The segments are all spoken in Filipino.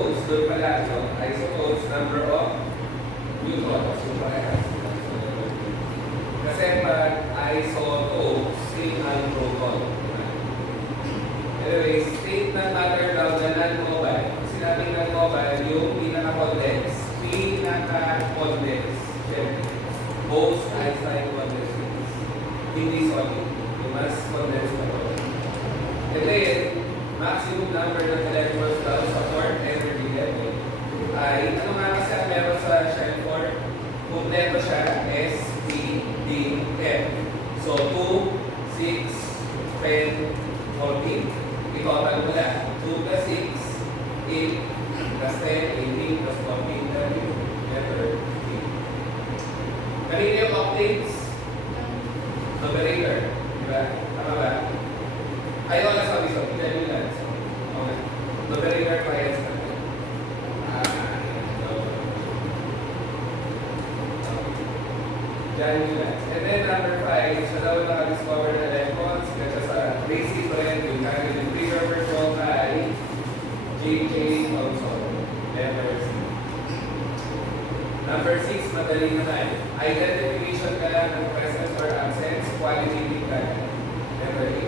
Doon pala, no? Isotopes, number of neutrons. Yung parehas. Kasi pag isotopes, same ang proton. Anyway, state ng matter daw na non-mobile. Sinabing non-mobile, yung pinaka-condense. Pinaka-condense. Siyempre. Most Einstein condensates. Hindi solid. Yung mas condense na to. And then, maximum number ng electrons daw sa fourth energy level ay, ano nga kasi ang meron sa shell 4? Kompleto siya, S, P, D, F. So, 2, 6, 10, 14. I-total mo lang. 2 plus 6, 8, plus 10, 18, plus 14, 30. Never. Kanina yung octaves? Numerator. Diba? Tama ba? Ay, wala, sorry. Tell me that. Okay. Numerator clients natin. Janulans. And then number 5, siya daw naka-discover na electrons kasi sa basic friend yung kanyang pre-virtual kay J.J. Thomson. Letter C. Number 6, madali naman. Identification ka lang ng presence or absence, qualitative ka lang. Letter A.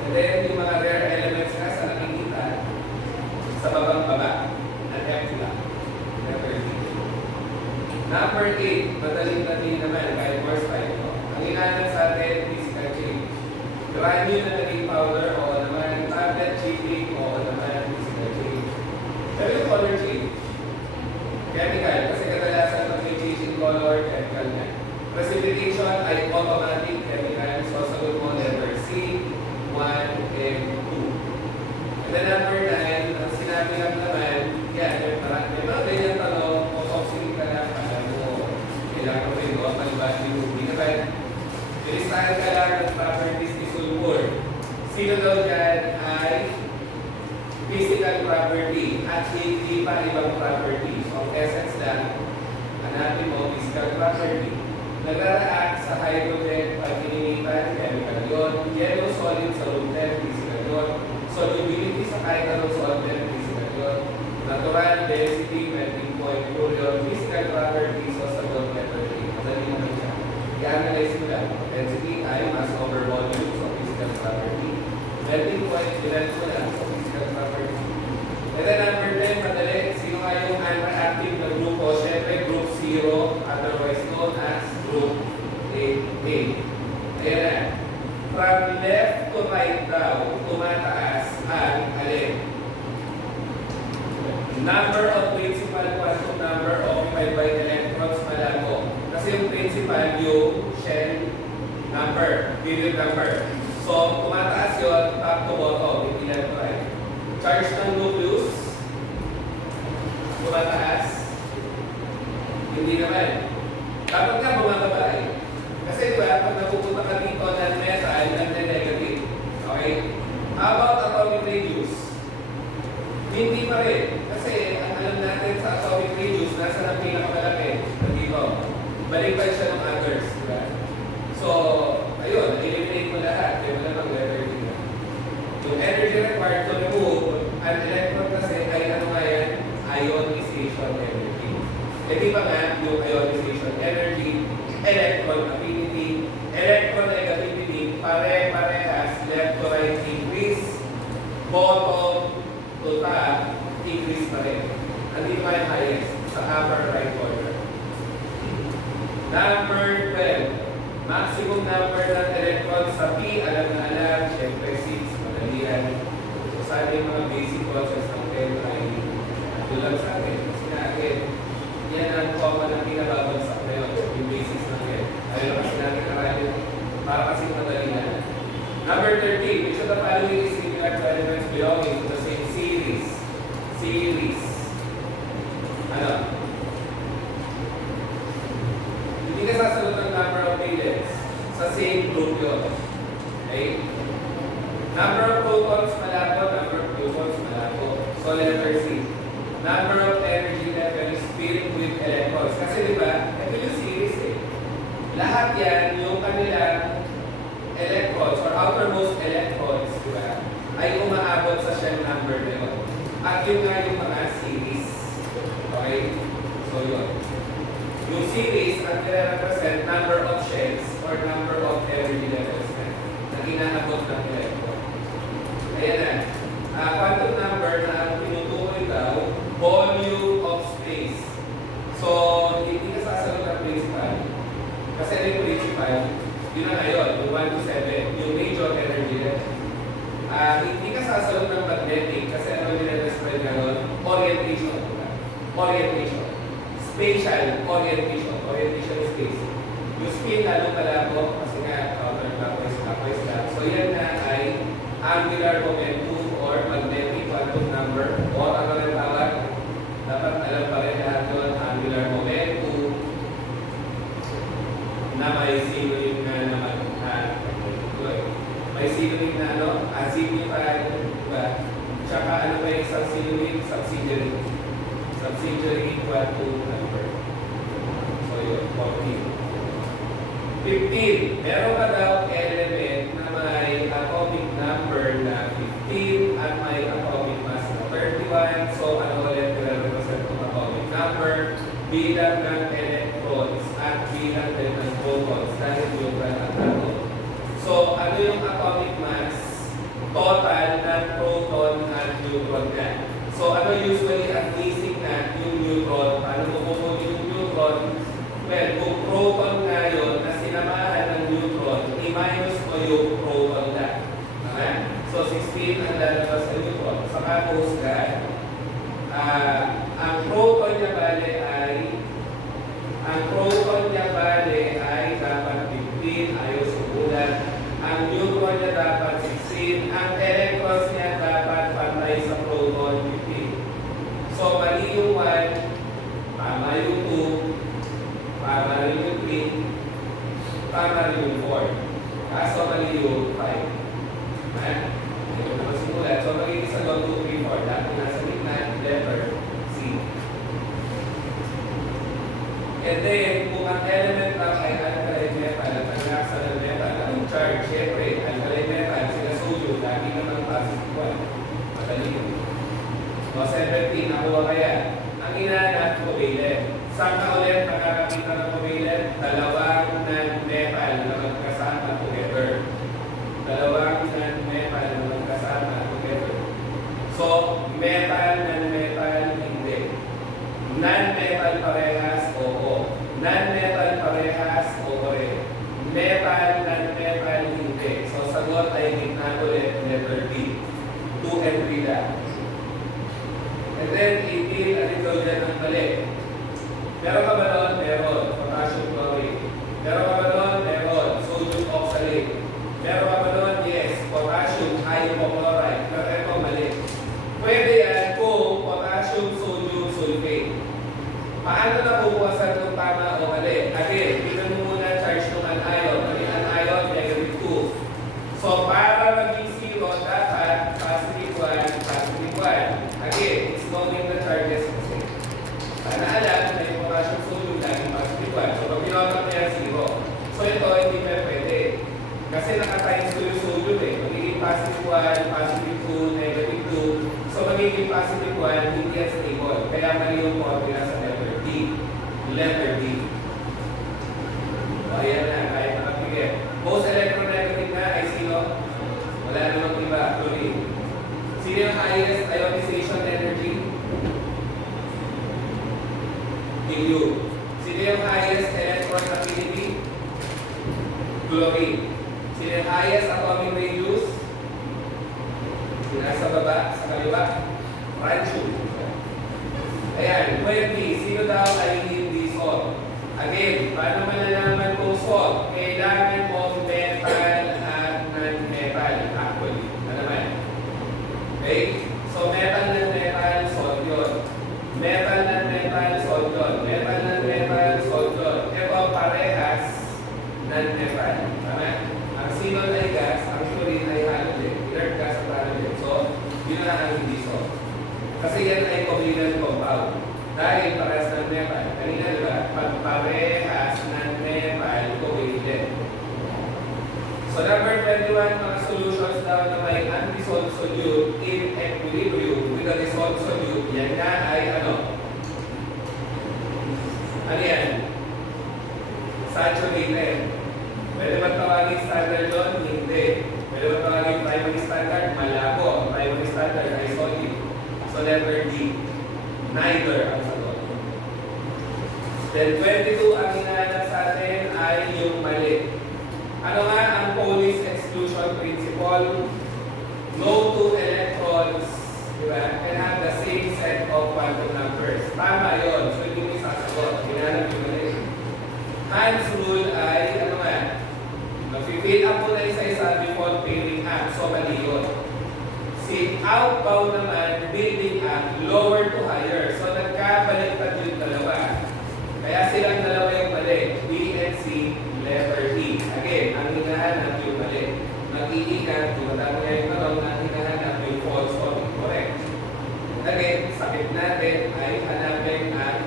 And then yung mga rare elements na sa nakikita sa babang-baba, an F lang. Letter D. Number 8, madaling-daling naman, kahit more style. No? Ang inanan sa atin, physical change. Granule na naging powder, o naman. Tablet chipping, o naman, physical change. Pero yung color change, chemical, kasi kadalasan pag may change in color, chemical na. Precipitation ay automatic chemical, so sagot mo letter C, 1, and 2. And then number 9, ang sinabi lang naman, yan, may mga ganyan tanong, kung oxygen ka lang, kailangan ko yung normal body movie. Naman, bilistahan ka lang ng properties ni sulfur. Sino daw dyan ay physical property at hindi pa ibang property. So, ang essence lang, hanapin mo physical property. Nag-react sa hydrogen pag ininitan, chemical yun. Yellow solid sa room temp, physical yun. Solubility sa kahit anong solvent, physical yun. Natural density, melting point, pure physical properties, so sa gold letter A. Madali naman siya. I-analyze mo lang. Density ay mass over volume, so physical property. Melting point, ilan mo lang, so physical property. And then number 10, madali, sino nga yung unreactive na grupo? Siyempre, group 0, otherwise known as group A. Ayan na. From left to right daw, tumataas ang alin. Number of principal quantum number occupied by electrons malabo. Kasi yung principal yung shell number, period number. So, tumataas yun, top to bottom, hindi lang ito ay. Charge ng nucleus, tumataas, hindi naman. Dapat ka bumababa eh. Kasi diba, pag napupunta ka dito ng metal, negative. Okay? How about atomic radius? Hindi pa rin. Kasi ang alam natin sa atomic radius, nasa na pinakamalaki. Nandito. Baliktad siya ng others. Diba? So, ayun, eliminate mo lahat. Kaya wala ng letter D. Yung energy required to remove an electron kasi ay ano nga yan? Ionization energy. E di ba nga yung ionization energy, electron affinity, electron negativity, pare-parehas, left to right increase, bottom to top, increase pa rin. Andito pa yung highest sa upper right corner. Number 12. Maximum number ng electrons sa P, alam na alam, syempre 6, madali yan. So sana yung mga basic process ng chem ay tulad sa atin. Kasi natin, yan ang common na pinababagsak na yun, yung basics ng chem. Ayun kasi natin karami, para kasi madali na. Number 13. Which of the following is similar to elements belonging to the same series? Ano? Hindi ka sasagot ng number of valence. Sa same group yun. Okay? Number of protons malabo, number of protons malabo. So letter C. Number of energy levels filled with electrons. Kasi diba, ito yung series eh. Lahat yan, yung kanilang electrons or outermost electrons, diba, ay umaabot sa shell number na yun. At yun nga yung mga series. Okay? So yun. Yung series, ang nire-represent number of shells or number of energy levels na inaabot ng electron. Ayan na. Quantum number na ang tinutukoy daw, volume of space. So, hindi ka sasagot ng principal. Kasi yung principal, yun na ngayon, yung 1 to 7, yung major energy level. Hindi ka sasagot ng magnetic kasi ano yung nire-describe ngayon? Orientation. Orientation. Spatial orientation. Orientation is space. Yung spin, lalo pala po, kasi nga, counterclockwise lang. So, yan na ay angular momentum or magnetic quantum number or ano na tawag? Dapat alam pa rin lahat yun, angular momentum na may synonym na naman. May synonym na ano? Azimuthal, diba? Tsaka ano ba yung isang synonym? Subsidiary. Subsidiary quantum number. So yun, 14. 15. Meron ka daw element na may atomic number na 15 at may atomic mass na 31. So ano ulit nire-represent ng atomic number? Bilang ng electrons at bilang din ng protons dahil neutral at atom. So ano yung atomic mass? Total ng proton at neutron na. So ano usually ang missing na yung neutron? Paano mo yung neutron? Well, kung proton nga yun na sinamahan ng neutron, i-minus mo yung proton na. Okay? So 16 ang lalabas sa neutron. Saka postcard, ang proton niya bale ay dapat 15, ayaw sumulat. Ang neutron niya dapat 16, ang electrons niya dapat pantay sa proton 15. So mali yung 1, tama yung 2, tama rin yung 3, tama rin yung 4. Kaso mali yung 5. Ito naman simulat. So magiging sa 1, 2, 3, 4. Dapat nasa gitna, letter C. And then, kung ang element lang ay alkaline metal at ang reaction metal, anong charge? Siyempre, alkaline metal, sila sodium, lagi naman positive 1. Madali yun. O 17, nakuha kaya. Ang inaanap, covalent. Saan ka ulit makakakita ng covalent? Dalawang non-metal na magkasama together. Dalawang non-metal na magkasama together. So, metal, non-metal, hindi. Non-metal parehas, oo. Non-metal parehas, oo rin. Metal, non-metal, hindi. So, sagot ay gitna ulit, letter D. 2 and 3 lang. And then, 18, alin daw dyan ang mali. Meron ka ba doon? Meron. Potassium chloride. Meron ka ba doon? Meron. Sodium oxalate. Meron ka ba doon? Yes. Potassium hypochlorite. Pero ito, mali. Pwede yan kung potassium sodium sulfate. Paano na bubukasan kung tama o mali? Again, tingnan mo muna charge ng anion. Mali anion, negative 2. So, para maging 0, dapat positive 1, positive 1. Again, it's knowing the charges kasi. Para alam na yung potassium sodium laging positive 1. So, pag pinotot niya 0. So, ito hindi pa pwede. Kasi nakatimes ko yung sodium eh. Magiging positive 1, positive 2, negative 2. So, magiging positive 1, hindi yan stable. Kaya mali yung formula sa letter D. Letter D. O, ayan na. Kahit nakapigil. Most electronegative na ay sino? Wala namang iba. Chlorine. Sino yung highest ionization energy? Mu. Sino yung highest electron affinity? Chlorine. Sino yung highest atomic radius? Nasa baba, sa kaliwa? Francium. Ayan, 20. Sino daw ay hindi salt? Again, paano malalaman kung salt? Kailangan mo metal at non-metal. Actually, naman. Okay? So, metal and metal, salt yun. Metal and metal, salt yun. Metal and metal, salt yun. Ito parehas non-metal. Tama? Ang sinon ay gas, ang chlorine ay halogen. Inert gas at halogen. So, yun na ang hindi salt. Kasi yan ay covalent compound. Dahil parehas ng metal. Kanina, di ba? Parehas ng metal, covalent. So, number 21, mga solutions daw na may unresolved solute in equilibrium with a resolved letter D, neither ang sagot. Then 22 ang hinahanap sa atin ay yung mali. Ano nga ang Pauli's exclusion principle? No two electrons, diba, can have the same set of quantum numbers. Tama yun. So hindi mo isasagot. Hinahanap yung mali. Han's rule ay, ano nga, mag-fill up mo na isa-isa before pairing up. So mali yun. Si outbound naman, building up, lower to higher. So nagkabaliktad yung dalawa. Kaya silang dalawa yung mali. B and C, letter D. Again, ang hinahanap yung mali. Mag-iingat, kung matama nga yung tanong, ang hinahanap yung false or incorrect. Again, sakit natin ay hanapin ang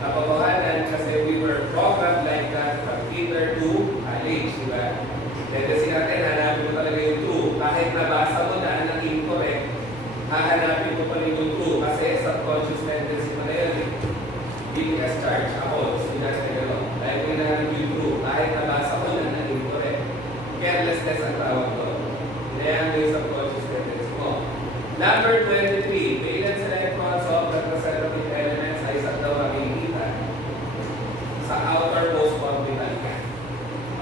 kapabahanan kasi we were programmed like that from kinder to college, diba? Tendency natin, hanapin mo talaga yung true. Kahit nabasa mo na ng incorrect, hahanapin mo pa rin yung true kasi subconscious tendency mo na yun. Giving us charge, ako, sinas na gano'n. Dahil ko hinahanap yung true, kahit nabasa mo na ng incorrect. Carelessness ang tawag ko. Hinayaan mo yung subconscious tendency mo. Number 23, valence electrons of representative elements ay isang daw makikita sa outermost orbital ka.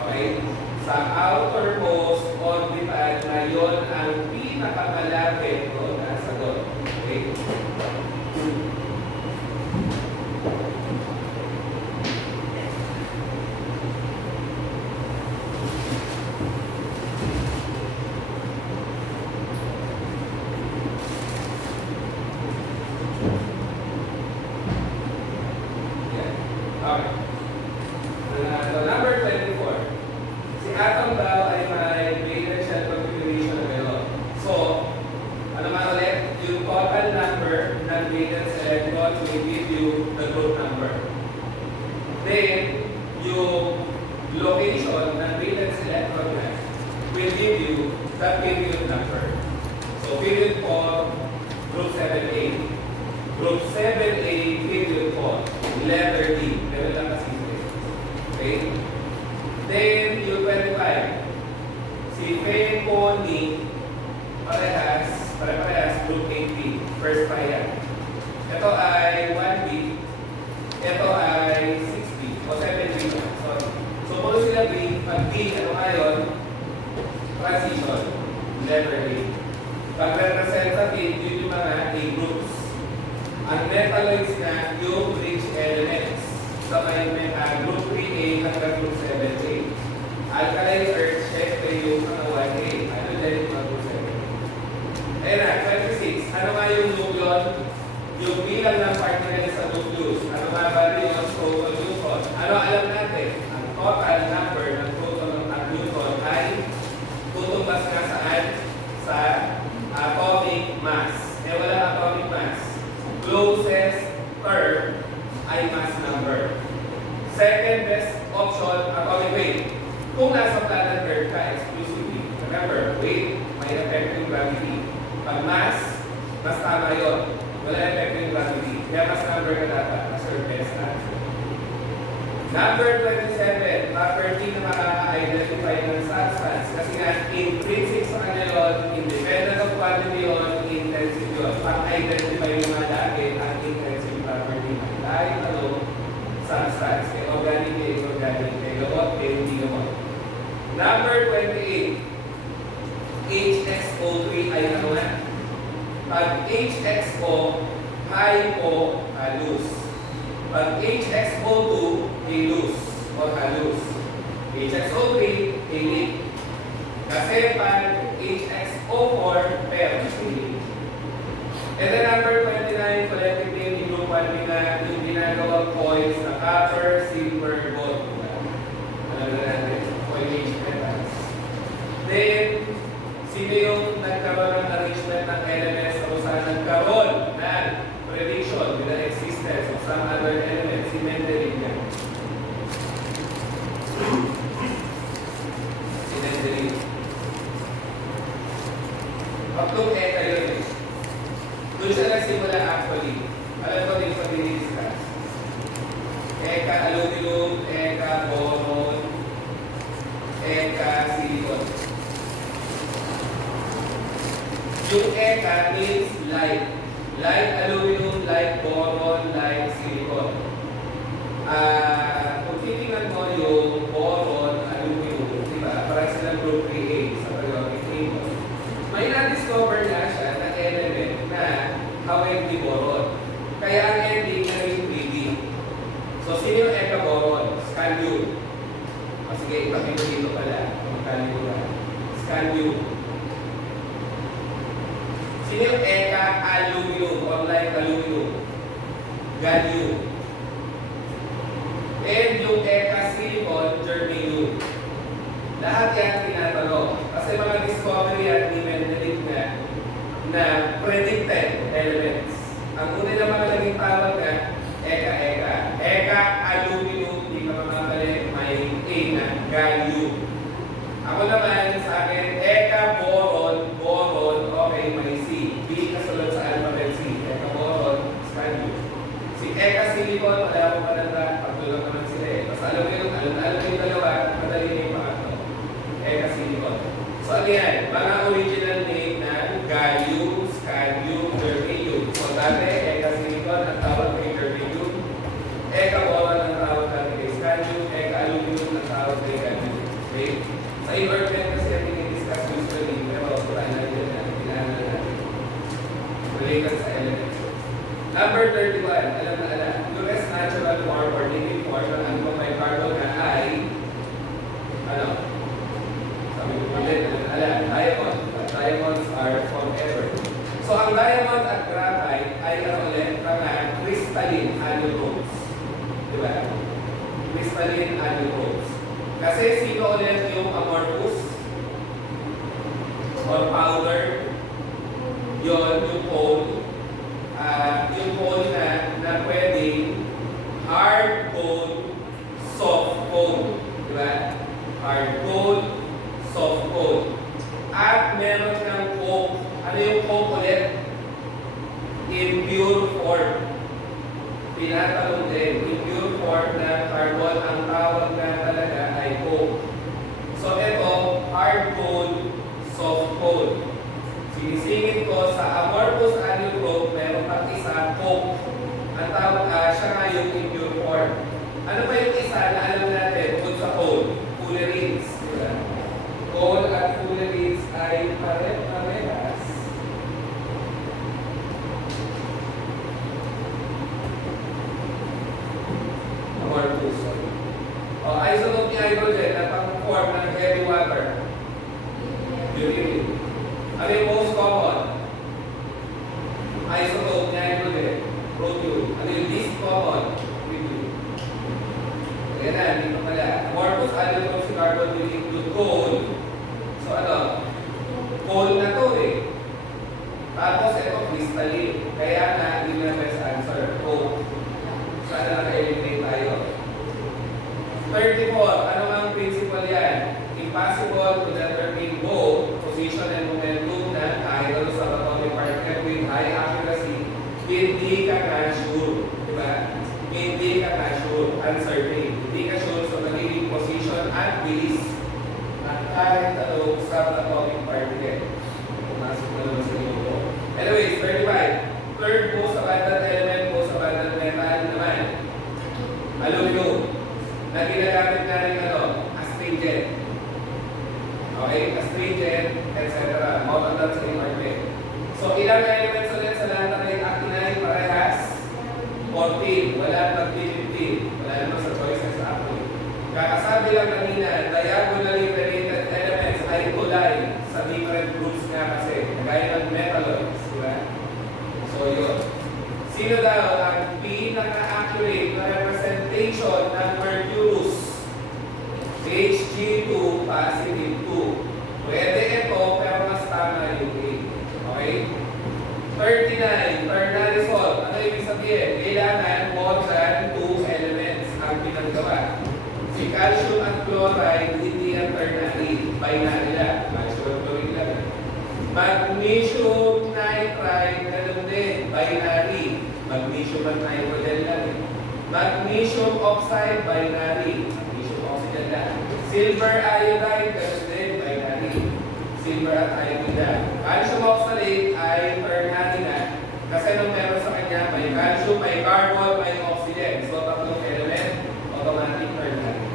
Okay? Sa outermost orbital na yun ang pinakamalapit no, na sagot. Okay? Okay. So number 24. Si atom daw ay may valence shell configuration na gano'n. So, ano nga ulit? Yung total number ng valence electron will give you the group number. Then, yung location ng valence electron na will give you the period number. So, period 4, group 7A. Group 7A, period 4, letter D. Meron lang kasi ito. Okay? Then, yung 25. Si Faye Pony, parehas, group 8B. First pa yan. Ito ay 1B. Ito ay 6B. O 7B. Sorry. So, puro sila B. Pag B, ano nga yun? Transition. Letter A. Pag representative, yun yung mga A groups. Ang metalloids na yung rich elements. So may group 3A hanggang group 7A. Alkaline earth, syempre yung mga 1A. Ano dyan yung mga group 7A? Ayun na, 26. Ano nga yung nucleon? Yung bilang ng particles sa nucleus. Ano nga ba rin yung proton neutron? Ano alam natin? Ang total number ng proton at neutron ay tutumbas nga saan? Sa atomic mass. Eh wala atomic mass. Closest term ay mass number. Second best option, atomic weight. Kung nasa planet Earth ka exclusively, remember, weight may effect yung gravity. Pag mass, mas tama yun. Wala effect yung gravity. Kaya mass number ka dapat. That's your best answer. Number 27, property na makaka-identify ng substance. Kasi nga, intrinsic sa kanya yun, independent of quantity yun, intensive yun. Pag-identify yung mga dati, ang intensive property ng dahil ano, substance. Kaya organic, inorganic, kaya gamot, kaya hindi gamot. Number 28, HXO3 ay ano nga? Pag HXO, hypo, loose. Pag HXO2, loose or halus. HXO3, elite. Kasi pag HXO4, pair, elite. And then number 29, collective name ni group 1 na yung ginagawang coils na copper, silver, gold. Alam na natin, coinage metals. Then, sino yung nagkaroon ng arrangement ng elements o saan nagkaroon ng prediction with the existence of some other elements? Si Mendeleev yan. Si Mendeleev. Tatlong eka yun eh. Doon siya nagsimula actually. Alam ko din sa dinidiscuss. Eka aluminum, eka boron, eka silicon. Yung eka means light. Like aluminum, like boron, like silicon. Kung titingnan mo yung boron, aluminum, di ba? Parang silang group 3A sa periodic table. May na-discover na siya na element na hawig ni boron. Kaya ang ending na yung 3D. So, sino yung eka-boron? Scandium. Sige, ipakita dito pala. Magkalimutan. Scandium. Sino yung eka-aluminum or like aluminum? Gallium. And yung eka-silicon, germanium. Lahat yan tinatanong. Kasi mga discovery at ni-Mendeleev na predicted elements. Ang una na mga naging tawag na eka-eka. Eka-aluminum, hindi ka mamamali, may A na, gallium. Ako naman sa akin, eka-boron, boron, okay, may C. B kasunod sa alphabet C. Eka-boron, scandium. Si eka-silicon, wala akong pananda, pagtulong naman sila eh. Basta alam mo yung dalawa, madali na yung pangatlo. Eka-silicon. So ano yan? Mga original name na gallium, scandium, germanium. So dati, eka-silicon, ang tawag kay germanium. Eka-boron, ang tawag natin kay scandium. Eka-aluminum, ang tawag kay gallium. Okay? Sa environment kasi yung dinidiscuss usually, pero wala na yun na kailangan natin. Related sa elements. Number 31, alam na alam. US natural form or native form ng anumang may carbon na ay ano? Sabi ko ulit, alam, diamond. But diamonds are forever. So ang diamond at graphite ay ano ulit, mga crystalline allotropes. Diba? Crystalline allotropes. Kasi sino ulit yung amorphous or powder? Yon yung pole. Yung pole na pwedeng hard pole, soft pole. Diba? Hard pole, soft pole. At meron ng coke. Ano yung coke ulit? Impure form. Pinatanong din, impure form na carbon, ang tawag na talaga ay coke. So ito, hard pole, soft pole. Sinisingit ko sa amorphous allotrope, meron pang isa, coke. Ang tawag siya nga yung impure form. Ano ba yung isa na alam natin kung sa coal? Fullerenes. Diba? Coal at fullerenes ay pare-parehas. Amorphous. Isotope ni hydrogen na pang-form ng heavy water. Urine. Ano yung most common? Isotope ni hydrogen. Protein. Ano yung least common? Tritium. Ayan na, dito pala. Amorphous allotrope si carbon will include coal. So ano? Coal na to eh. Tapos ito, crystalline. Kaya nga, hindi na best answer. Coal. Sana naka-eliminate tayo. 34. Ano ang principle yan? Impossible to determine both position and momentum na kahit ano sa atomic particle with high accuracy. Hindi ka na sure. Diba? Hindi ka na sure. Uncertain. Hindi ka sure sa magiging position at bilis at kahit ano sa atomic particle. Pumasok na naman sa inyo ko. Anyways, 35. Third most abundant element, most abundant metal naman. Aluminum. Na ginagamit na rin astringent. Okay? Astringent, etc. Mautandan sa environment. So, ilang elements ulit sa lahat ng actinide parehas? 14. Wala pag 15. Wala naman sa choices actually. Kakasabi lang kanina, diagonally related elements ay kulay sa different groups nga kasi. Kagaya ng metalloids. Diba? So, yun. Sino daw ang pinaka-accurate na representation ng mercurous? Hg2 positive 2. Pwede ito, pero mas tama yung A. Okay? 39. Ternalisol. Ano ibig sabihin? Kailangan more than 2 elements ang pinaggawa. Si calcium at chloride, hindi ang ternary. Binary lang. Calcium at chloride lang. Magnesium nitride, ganun din. Binary. Magnesium at nitrogen lang. Magnesium oxide, binary. Magnesium oxide lang. Silver iodide, ganun din. Binary. Silver at iodide lang. Calcium oxalate ay ternary na. Kasi nung Calcium, may carbon, may oxygen. So, tatlong element, automatic turn natin.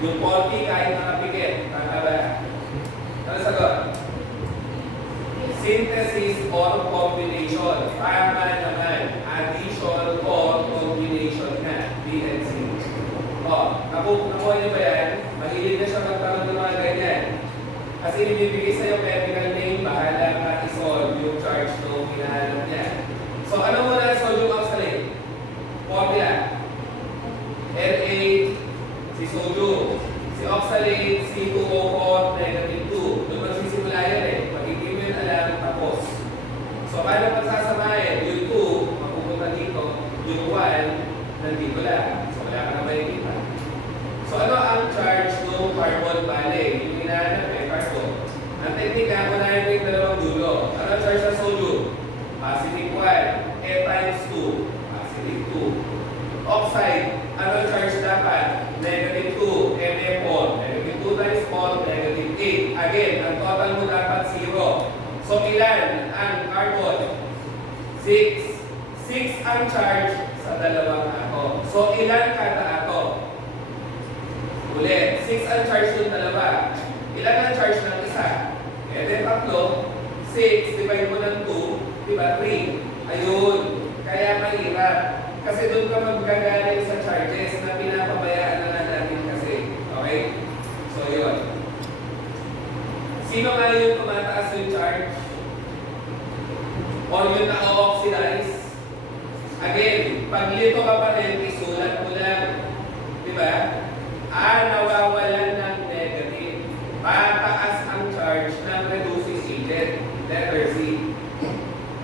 Yung faulty kahit nakapikit. Tama ba? Ano sagot? Synthesis or combination. Tama naman. Addition or combination na. B and C. O, nakuha niyo ba yan? Mahilig na siya magkaroon ng mga ganyan. Kasi ibibigay sa'yo chemical name, bahala ka i-solve yung charge no hinahanap niya. So, ano muna sodium oxalate? Formula. Na, si sodium. Si oxalate, C2O4, -2. Doon magsisimula yan eh. Magiging mo yun alam, tapos. So, paano pagsasamahin? Yung 2, mapupunta dito. Yung 1, nandito lang. So, wala ka na makikita. So, ano ang charge ng carbon bale? Yung hinahanap eh, carbon. Ang teknika, unahin mo yung dalawang dulo. Ano ang charge ng sodium? Positive 1. E times 2. Positive 2. Oxide, ano ang charge dapat? -2. Na4. -2 times 4, -8. Again, ang total mo dapat 0. So, ilan ang carbon? 6. 6 ang charge sa dalawang atom. So, ilan kada atom? Ulit, 6 ang charge ng dalawa. Ilan ang charge ng isa? Eh, then tatlo, 6 divide mo ng 2, diba? 3. Ayun. Kaya mahirap. Kasi doon ka magagaling sa charges na pinapabayaan na lang natin kasi. Okay? So, yun. Sino nga yung tumataas yung charge? Or yung na-oxidize? Again, pag lito ka pa rin, isulat mo lang. Diba? Nawawalan ng negative. Pataas ang charge ng reducing agent. Letter C.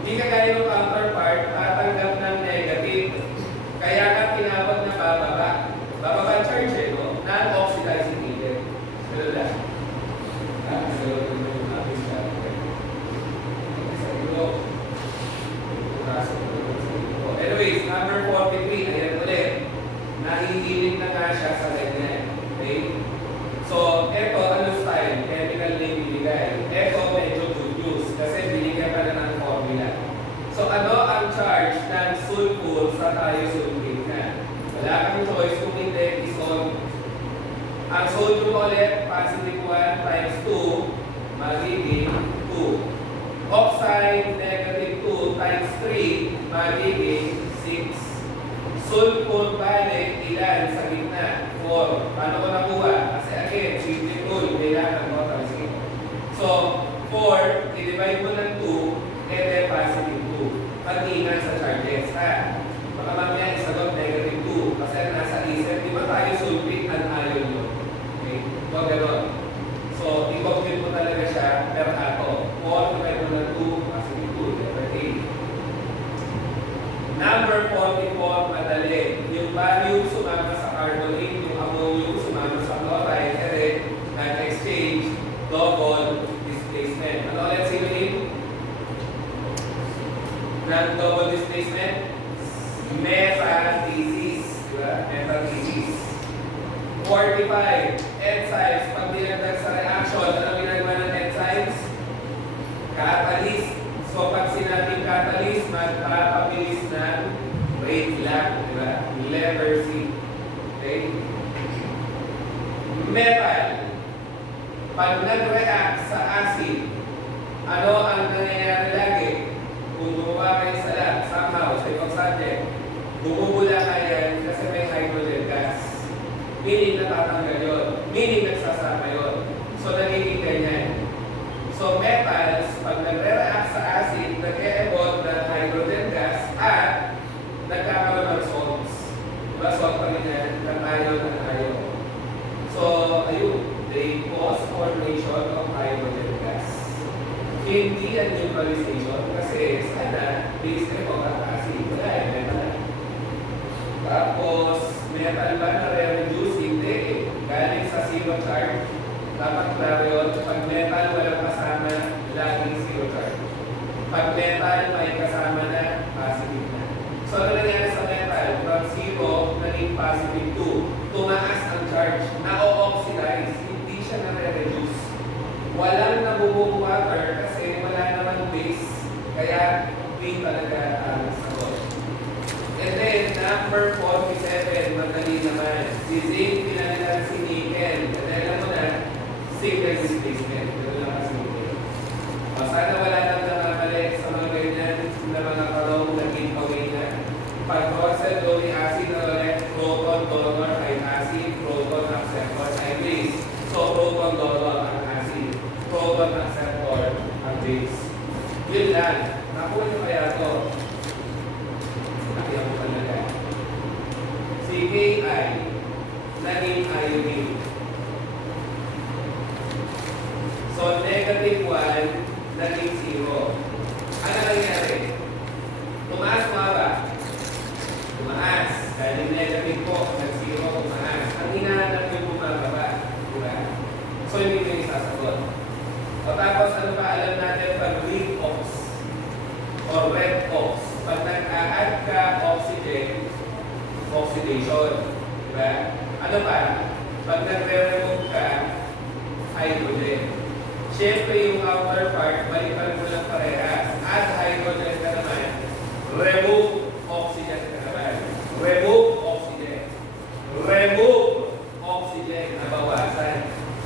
Hindi ka gaya ng counterpart, tatanggap ng negative. Kaya ka tinawag na bababa. Bababa ang charge eh, no? Non-oxidizing agent. Pero lang. Anyways, number 43, ayan ulit. Nahihiling na nga siya sa ganyan. Okay? So, eto, ano style? Chemical name binigay. Eto, medyo good news kasi binigyan ka na ng formula. So, ano ang charge ng sulfur sa thiosulfate na? Wala kang choice kung hindi isolve. Ang sodium ulit, positive 1 times 2, magiging 2. Oxide, negative 2 times 3, magiging 6. Sulfur bale, ilan sa gitna? 4. Paano ko nakuha? Kasi again, simple rule, kailangan total 6. So, 4, i-divide mo ng 2, and then positive 2. Pag-ingat sa charges, ha? Baka mamaya isagot negative 2. Kasi nasa isip, di ba tayo sulfate and ion yun? Okay? So, gano'n. So, i-compute mo talaga siya per atom. 4, divide mo ng 2, positive 2, letter A. Number 44, madali. Yung barium sumama sa carbonate, yung ammonium sumama sa chloride, and then nag-exchange double displacement. Ano ulit sinonym ng double displacement? Metathesis. Diba? Metathesis. 45, enzymes. Pag dinagdag sa reaction, ano ginagawa ng enzymes? Catalyst. So, pag sinabing catalyst, magpapabilis ng rate lang, di ba? Letter C. Okay? Metal. Pag nag-react sa acid, ano ang nangyayari lagi? Kung gumawa kayo sa lab, somehow, sa ibang subject, bumubula kayan kasi may hydrogen gas. Meaning natatanggal yun. Meaning nagsasama yun. So, nagiging ganyan. So, metals, pag nagre-react sa acid, nag-e-evolve ng hydrogen gas at nagkakaroon ng salts. Diba? Salt pa rin yan, ng ion and ion. So, ayun, they cause formation of hydrogen gas. Hindi yan neutralization kasi sana, base na ito at acid. Wala yan, metal. Tapos, metal ba na-reduce? Hindi. Galing sa zero charge. Dapat klaro yun. Pag metal, walang kasama, laging zero charge. Pag metal, may kasama na, positive na. So, ano nangyari sa metal? From 0, naging positive 2. Tumaas ang charge. Na-oxidize. Hindi siya na-reduce. Walang nabubuong water kasi wala naman base. Kaya, zinc talaga ang sagot. And then, number 47, madali naman. Si zinc, pinalitan si nickel. And then, alam mo na, signal displacement. Ganun lang kasi nickel. Sana wala nang namamali sa mga ganyan na mga kalong na giveaway na. Pag Russell Lowry acid na ulit, proton donor ay acid, proton acceptor ay base. So, proton donor ang acid, proton acceptor ang base. Yun lang. Nakuha nyo kaya ito. Nakaya ko talaga. Si KI, naging iodine. So, negative 1, naging 0. Ano nangyari? Tumaas mo ba? Tumaas. Dahil negative po, nag-0, tumaas. Ang hinahanap yung bumababa. Diba? So, hindi mo yung isasagot. O tapos, ano pa alam natin pag red ox or red ox? Pag nag-a-add ka oxygen, oxidation. Diba? Ano pa? Pag nagre-remove ka, hydrogen. Siyempre, yung outer part, balikan mo lang parehas. Add hydrogen ka naman, remove oxygen ka naman. Remove oxygen. Remove oxygen. Nabawasan.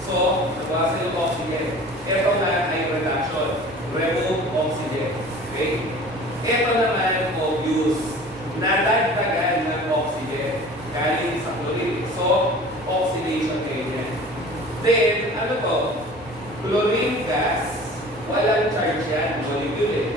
So, nabawasan yung oxygen. Ito na ay reduction. Remove oxygen. Okay? Ito naman, obvious. Nadagdagan ng oxygen. Galing sa chlorine. So, oxidation kayo yan. Then, ano to? Chlorine gas, walang charge yan, molecule eh.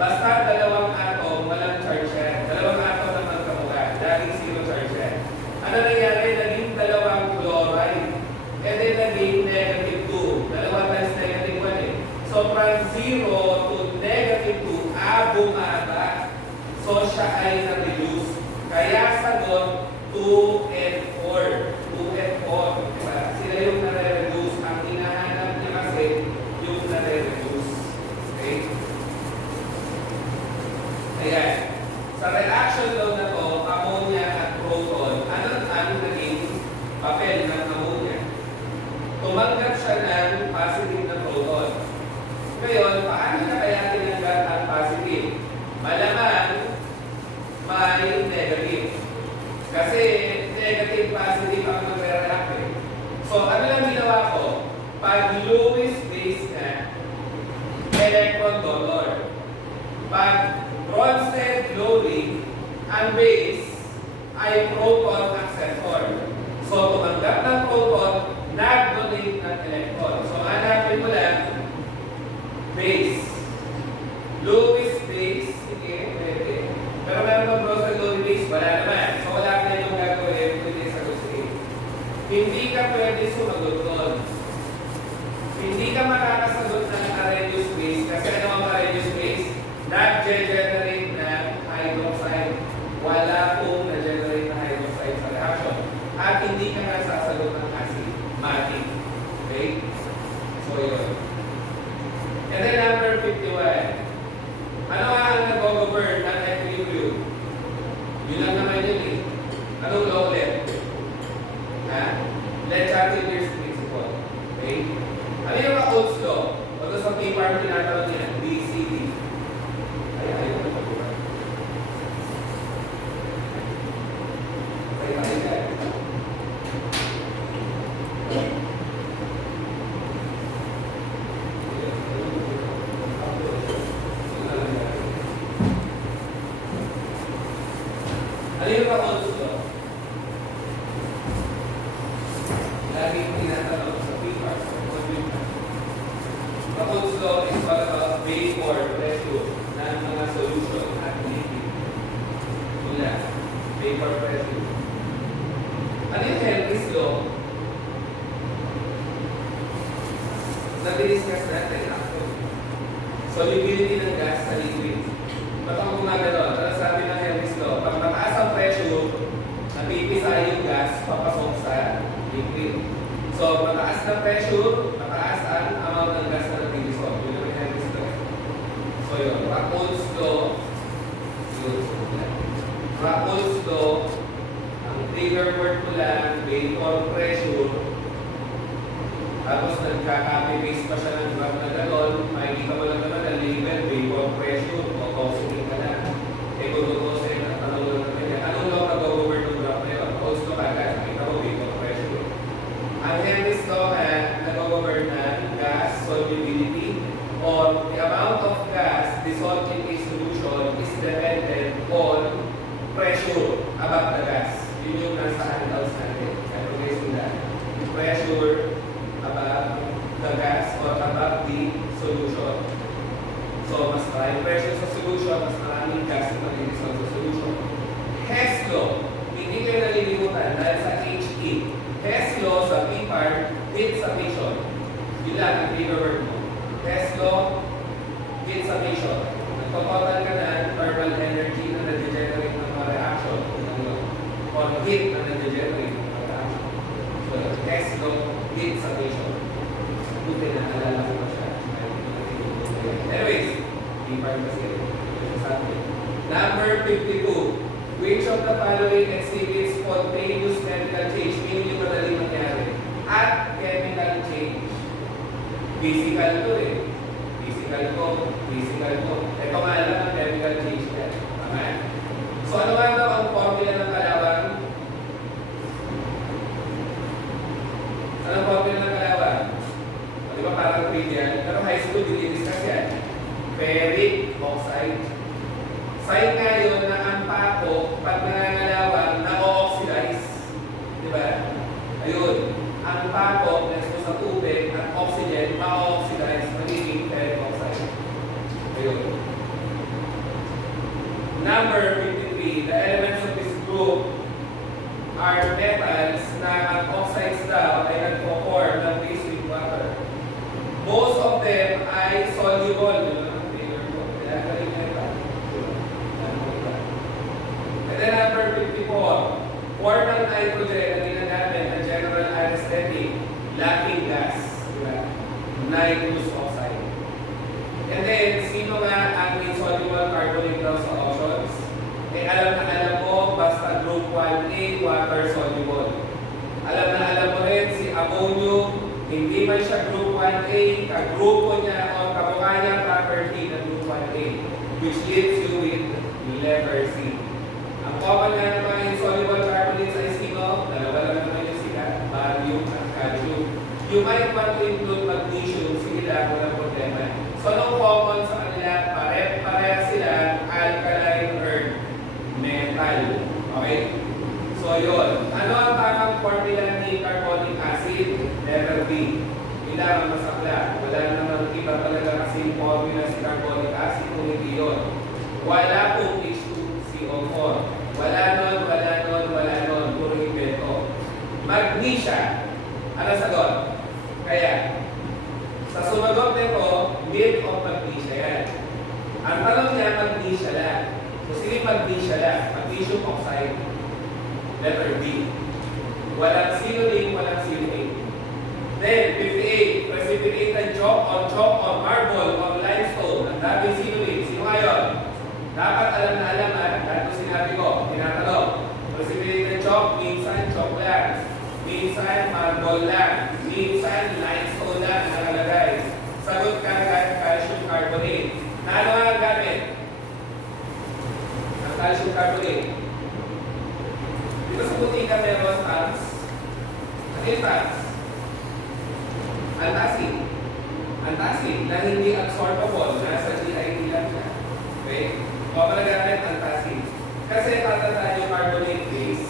Basta dalawang atom, walang charge yan. Dalawang atom na magkamukha, dahil zero charge yan. Ano nangyari? Naging dalawang chloride. And then naging negative 2. Dalawa times negative 1 eh. So from 0 to negative 2, bumaba. So siya ay na-reduce. Kaya sagot 2 and 4. 2 and 4. Diba? Sila yung na-reduce. Ang hinahanap niya kasi yung na-reduce. Okay? Ayan. Sa reaction daw na to, ammonia at proton, ano naging papel ng ammonia? Tumanggap siya ng positive na proton. Ngayon, paano na kaya tinanggap ang positive? Malamang may negative. Kasi negative, positive ang magre-react eh. So, ano lang ginawa ko? Pag Lewis base na, electron donor. Pag Bronsted Lowry, ang base ay proton acceptor. So, tumanggap ng proton, nag-donate ng electron. So, hanapin mo lang, base. Lewis base, sige, pwede. Pero meron ng Bronsted Lowry base, wala naman. So, wala ka na yung gagawin, pwede sa gusto. Hindi ka pwede sumagot doon. Hindi ka makakasagot ng Arrhenius base kasi ano ang Arrhenius base? Nag-generate ng hydroxide. Wala pong na-generate na hydroxide sa reaction. At hindi ka nasasagot ng acid. Matic. Okay? So, yun. And then number 51. Ano nga ang nag-govern ng equilibrium? Yun lang naman yun eh. Anong law ulit? Lechatier's principle. Okay? Ano yung Coates law? O ito sa paper tinatawag niya, DCT. Ayaw na pag-uwa. Kaya. Ano yung Coates law? Laging tinatanong sa paper. Coates law is all about vapor pressure ng mga solution at liquid. Mula, vapor pressure. Ano yung Henry's law? Na-discuss natin actually. Solubility ng gas sa liquid. Ba't ako gumagano? Pero sabi ng Henry's law, pag mataas ang pressure, napipisa yung gas papasok sa liquid. So, mataas na pressure, mataas ang amount ng gas na nag-dissolve. Yun ang Henry's law. So, yun. Coates law. Coates law. Ang trigger word ko lang, vapor pressure. Tapos, nagka-copy-paste pa siya ng graph na gano'n. Makikita mo lang naman ang label, vapor pressure o oxygen above the gas. Yun yung nasa handouts natin. Ano guys yung that? Pressure above the gas or above the solution. So, mas maraming pressure sa solution, mas maraming gas na mag-dissolve sa solution. Hess law, hindi kayo nalilimutan dahil sa HE. Hess law sa P part, heat summation. Yun lang ang favorite word mo. Hess law, heat summation. Nagtototal ka na thermal energy na nag-generate ng mga reaction or heat na nag-generate ng mga reaction. So, Hess law, heat summation. Buti na alala ko pa siya. Anyways, P part kasi. Number 52. Which of the following exhibits spontaneous chemical change? Meaning yung madaling mangyari. At chemical change. Physical to eh. Physical ko. Ito nga lang ang chemical change yan. Tama? So ano nga daw ang formula ng kalawang? Ano ang formula ng kalawang? Di ba parang trivial? Pero high school, dinidiscuss yan. Ferric oxide. Sign nga yun na ang pako, pag nangangalawan, na-oxidize. Di ba? Ayun. Ang pako, next sa tubig, ang oxygen, ma-oxidize, magiging ferric oxide. Ayun. Number 53. The elements of this group are metals na ang oxides daw ay nagpo-form ng base with water. Most of them ay soluble. And then number 54, form ng nitrogen na ginagamit ang general anesthetic, laughing gas, diba? Nitrous oxide. And then, sino nga ang insoluble carbonate daw sa oceans? Eh, alam na alam mo, basta group 1A, water soluble. Alam na alam mo rin, si ammonium, hindi man siya group 1A, kagrupo niya o kamukha niya property ng group 1A, which leaves you with letter C. Ang common nga ng mga insoluble carbonates ay sino? Dalawa lang naman yung sila, barium at calcium. You might want to include magnesium, sige lang, walang problema. So, anong common sa kanila? Pareha sila, alkaline earth, metal. Okay? So, yun. Ano ang tamang formula ni carbonic acid? Letter B. Hindi lang ang masakla. Wala namang iba talaga kasi yung formula si carbonic acid kung hindi yun. Wala pong H2CO4. Wala nun. Puro invento. Magnesia. Ano sagot? Kaya, sa sumagot nito, milk of magnesia yan. Ang tanong niya, magnesia lang. So, sige magnesia lang. Magnesium oxide. Letter B. Walang siloling, walang siloate. Then, 58. Precipitated chalk or marble or limestone. Ang daming siloling. Sino ngayon? Dapat alam na alam dahil sinabi ko, tinatanong. Precipitated chalk, minsan chalk lang. Minsan marble lang. Minsan limestone lang nakalagay. Sagot ka calcium carbonate. Na ano ang gamit? Ang calcium carbonate. Dito sa butika meron tans. Ano yung tans? Antacid. Antacid na hindi absorbable. Nasa GIT lang siya. Okay? O palagamit antacid. Kasi tatandaan yung carbonate base.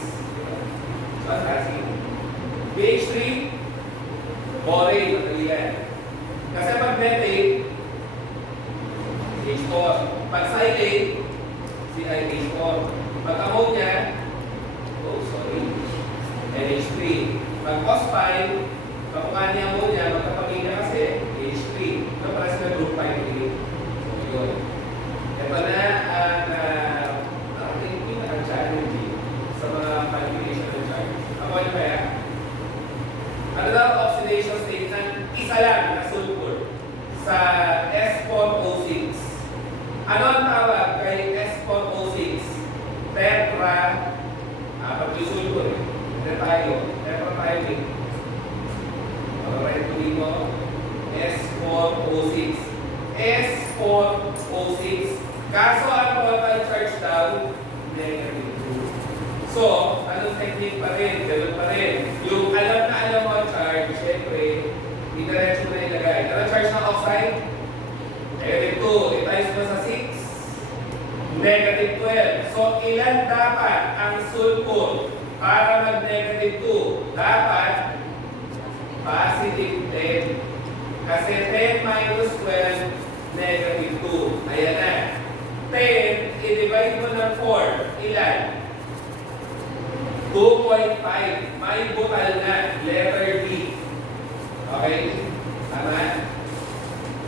So, antacid. BH3, borate. Madali yan. Kasi pag methane, CH4. Pag silane, CH4. Pag ammonia, NH3. Pag phosphine, kapag niya ammonia, magkapamilya kasi H3. Ito para sila group 5A. So, yun. Ito na ang pinaka-challenge sa mga calculation ng charge. Ako yun kaya? Ano daw oxidation state ng isa lang na sulfur sa S4O6? Ano ang tawag kay S4O6? Tetra, pag-sulfur eh. Tetra-thiolate. Alright, tuloy mo. S4O6. S4O6. Kaso ang total charge daw, negative 2. So, anong technique pa rin? Ganun pa rin. Yung alam na alam mo ang charge, syempre, diretso na ilagay. Ano charge ng oxide? Negative 2. I-times mo sa 6. Negative 12. So, ilan dapat ang sulfur para mag-negative 2? Dapat positive 10. Kasi 10 minus 12, negative 2. Ayan na. 10, i-divide mo ng 4. Ilan? 2.5. May butal na. Letter D. Okay? Tama?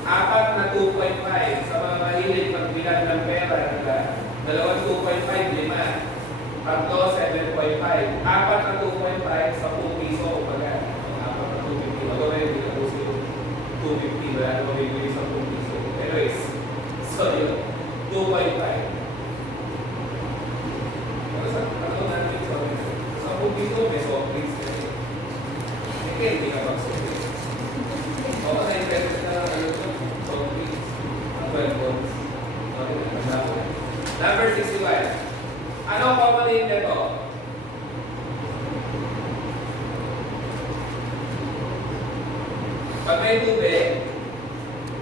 4 na 2.5. Sa mga mahilig magbilang ng pera, diba? Dalawang 2.5, 5. Tatlo, 7.5. 4 na 2.5, 10 piso. Kumbaga, 4 na 250. Magawa yung binabusin yung 250. Wala na mabibili sa 10 piso. Anyways, so yun. 2.5. Ano natin sa 10 piso, may soft drinks na yun. Sige, hindi ka mag-soft drinks. Oo, na-invest na ano ito. Soft drinks. 12 volts. Number 61. Ano common name nito? Pag may tubig,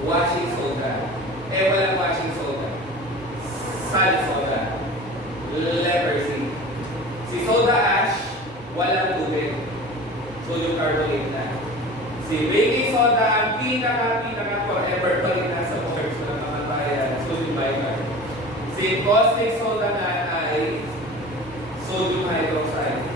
washing soda. Walang washing soda. Salt soda. Letter C. Si soda ash, walang tubig. Sodium carbonate na. Si baking soda, ang pinaka forever pa rin nasa boards ng mga bayan, sodium bicarbonate. Si caustic soda na ay sodium hydroxide.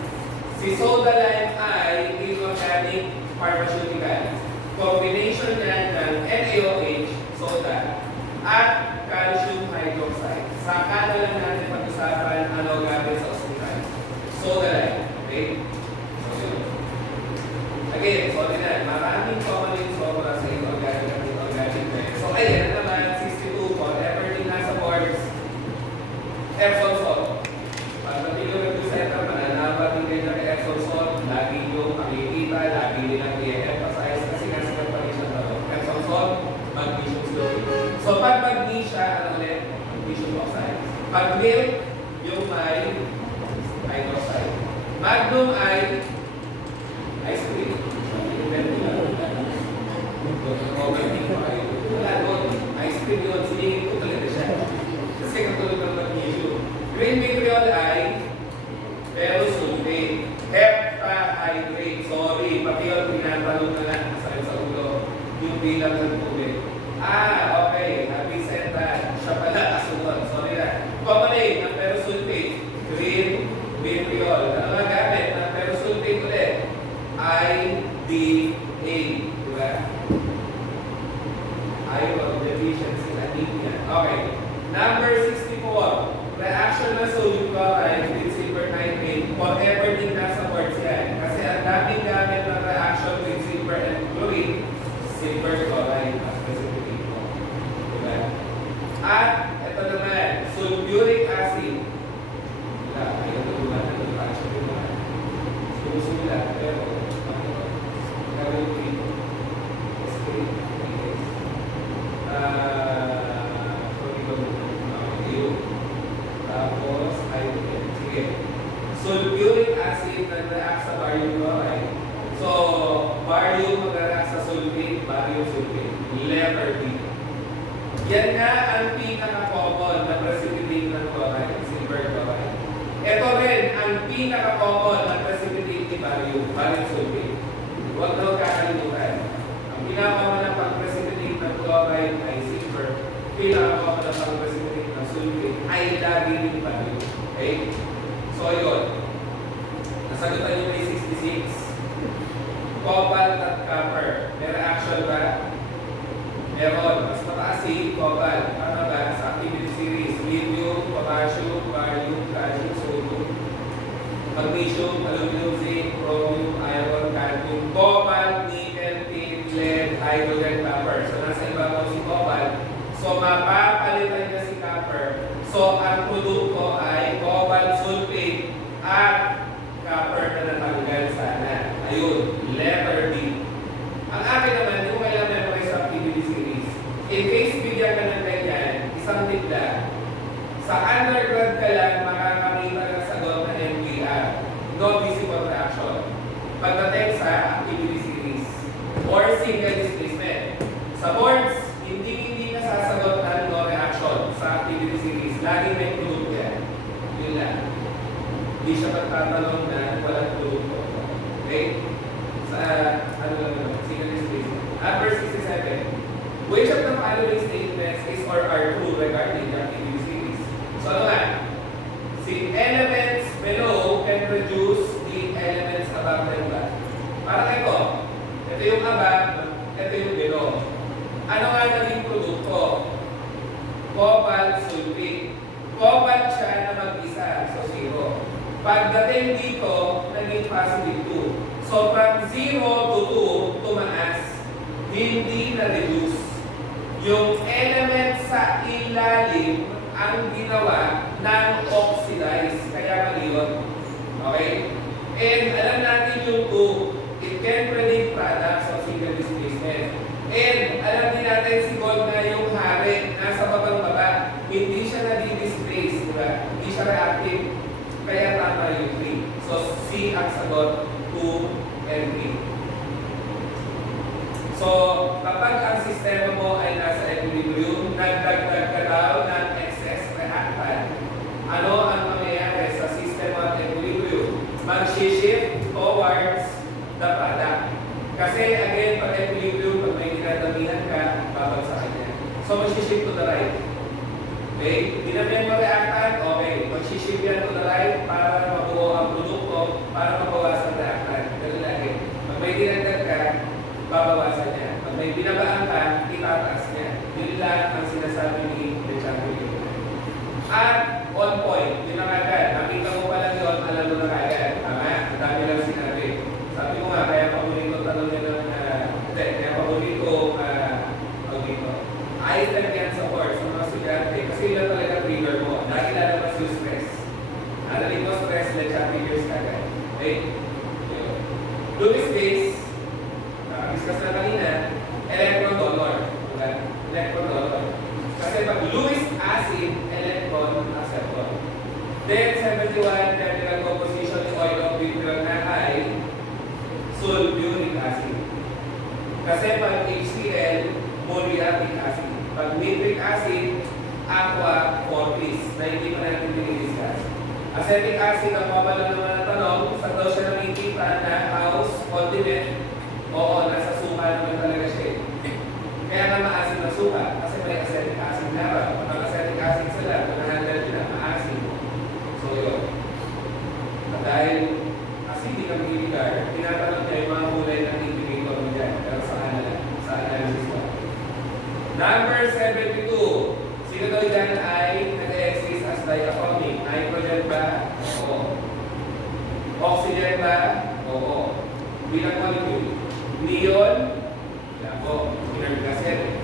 Si soda lime ay inorganic pharmaceutical. Combination yan ng NaOH, soda, at calcium hydroxide. Saka na lang natin pag-usapan ano gamit sa ospital. Soda lime. Okay? So, yun. Again, sorry na. Maraming common sobra sa inorganic at inorganic. So, ayan naman, 62 po. Everything nasa boards. Epsom salt. Pag matilo ng presenter, mananabat din kayo ng Epsom salt. Lagi nyo makikita, lagi nilang i-emphasize kasi nasa preparation na ito. Epsom salt, magnesium chloride. So pag magnesia, ano ulit? Magnesium oxide. Pag milk, yung may hydroxide. Magnum ay ice cream. Wala doon. Ice cream yun. Sinigin ko talaga siya. Kasi katulog ng magnesium. Green vitriol ay ferrosulfate. Heptahydrate. Sorry, pati yun, tinatanong na lang sakit sa ulo. Yung bilang ng tubig. Okay. Happy said that. Siya pala kasunod. Sorry na. Common name ng ferrosulfate. Green vitriol. Ano nga gamit ng ferrosulfate ulit? IDA. Diba? Iron deficiency anemia. Okay. Number 64. Reaction ng sodium chloride with silver nitrate. Forever din nasa boards yan. Kasi ang daming gamit ng reaction with silver and chlorine, silver chloride ang precipitate mo. Diba? At ito naman, sulfuric acid. Wala, ayaw na naman ng reaction yung mga sumusula. Pero, gawin ko ito. Escape. Tapos, sige. Sulfuric acid nag-react sa barium chloride. So, barium mag-react sa sulfate, barium sulfate. Letter D. Yan nga ang pinaka-common na precipitate ng chloride, silver chloride. Ito rin ang pinaka-common na precipitate ni barium sulfate. Huwag na huwag kakalimutan. Ang pinaka-common na pag-precipitate ng chloride ay silver. Pinaka-common na pag-precipitate ng sulfate ay lagi rin barium. Okay? So, yun. Nasagutan nyo may 66. Cobalt at copper. May reaction ba? Meron. Mas mataas si cobalt. Ano ba? Sa activity series. Lithium, potassium, barium, calcium, sodium, magnesium, aluminum, zinc, chromium, iron, cadmium, cobalt, nickel, tin, lead, hydrogen, copper. So, nasa ibabaw si cobalt. So, mapapalitan niya si copper. So, ang produkto ay cobalt sulfate at copper na natanggal sana. Ayun, letter D. Ang akin naman, yung kailangan memorize sa activity series. In case bigyan ka ng ganyan, isang tip lang. Sa undergrad ka lang, makakamita ng sagot na MBR. No visible reaction. Pagdating sa activity series or single displacement. Sa boards, hindi ka sasagot ng no reaction sa activity series. Lagi may yung produkto yan. Yun lang. Hindi siya magtatanong na walang produkto. Okay? Sa, ano lang naman, single space. Verse 67. Which of the following statements is or are true regarding the activity series? So ano nga? Si elements below can produce the elements above them. Parang ito yung above, ito yung below. Ano nga naging produkto? Cobalt sulfate. Cobalt siya na mag-isa, so 0. Pagdating dito, naging positive 2. So from 0 to 2, tumaas. Hindi na-reduce. Yung element sa ilalim ang ginawa ng oxidize. Kaya mali yun. Okay? And alam natin yung 2, it can predict products of single displacement. And alam din natin si gold na yung hari, nasa babang-baba. Hindi siya nadi-displace, diba? Hindi siya reactive. Kaya tama yung 3. So C ang sagot, 2 and 3. So, kapag ang sistema mo ay nasa equilibrium, nagdagdag ka daw ng excess reactant, ano ang mangyayari sa system at equilibrium? Mag-shift towards the product. Kasi again, pag equilibrium, pag may dinadamihan ka, babagsakan niya. So, mag-shift to the right. Okay? Dinamihan mo reactant, okay. Mag-shift yan to the right para mabuo ang produkto, para mabawasan reactant. Ganun lagi. Pag may dinagdag ka, babawasan niya. Pag may binabaan ka, itataas niya. Yun lang ang sinasabi ni Lechampion. At on point, yun na kagad. Nakita mo pa lang yun, alam mo na kagad. Tama? Ang dami lang sinabi. Sabi ko nga, kaya paborito tanong niya ng, kaya paborito, dito. Item yan sa course, ng mga estudyante. Kasi yun talaga trigger mo. Dahil lalabas yung stress. Nalalig mo stress, Lechampion kagad. Okay? Lewis base, discuss na kanina, electron donor. Okay? Electron donor. Kasi pag Lewis acid, electron acceptor. Then 71, chemical composition ng oil of vitriol na ay sulfuric acid. Kasi pag HCl, muriatic acid. Pag nitric acid, aqua fortis, na hindi pa natin dinidiscuss. Acetic acid, ang mabalo naman ang tanong, sa daw siya nakikita na house, condiment, oo, nasa suka naman talaga siya. Kaya nga maasin na suka, kasi may acetic acid na ba? Pag acetic acid sila, pag-handle nila, maasin. So yun. At dahil acidic ang iligar, tinatanong niya yung mga kulay ng indicator mo dyan. Pero saan na lang? Sa analysis mo. Number 72. Sino daw dyan ay nag-exist as diatomic? Nitrogen ba? Oo. Oxygen ba? Oo. Bilang molecule. Neon, labo, inorganic acid.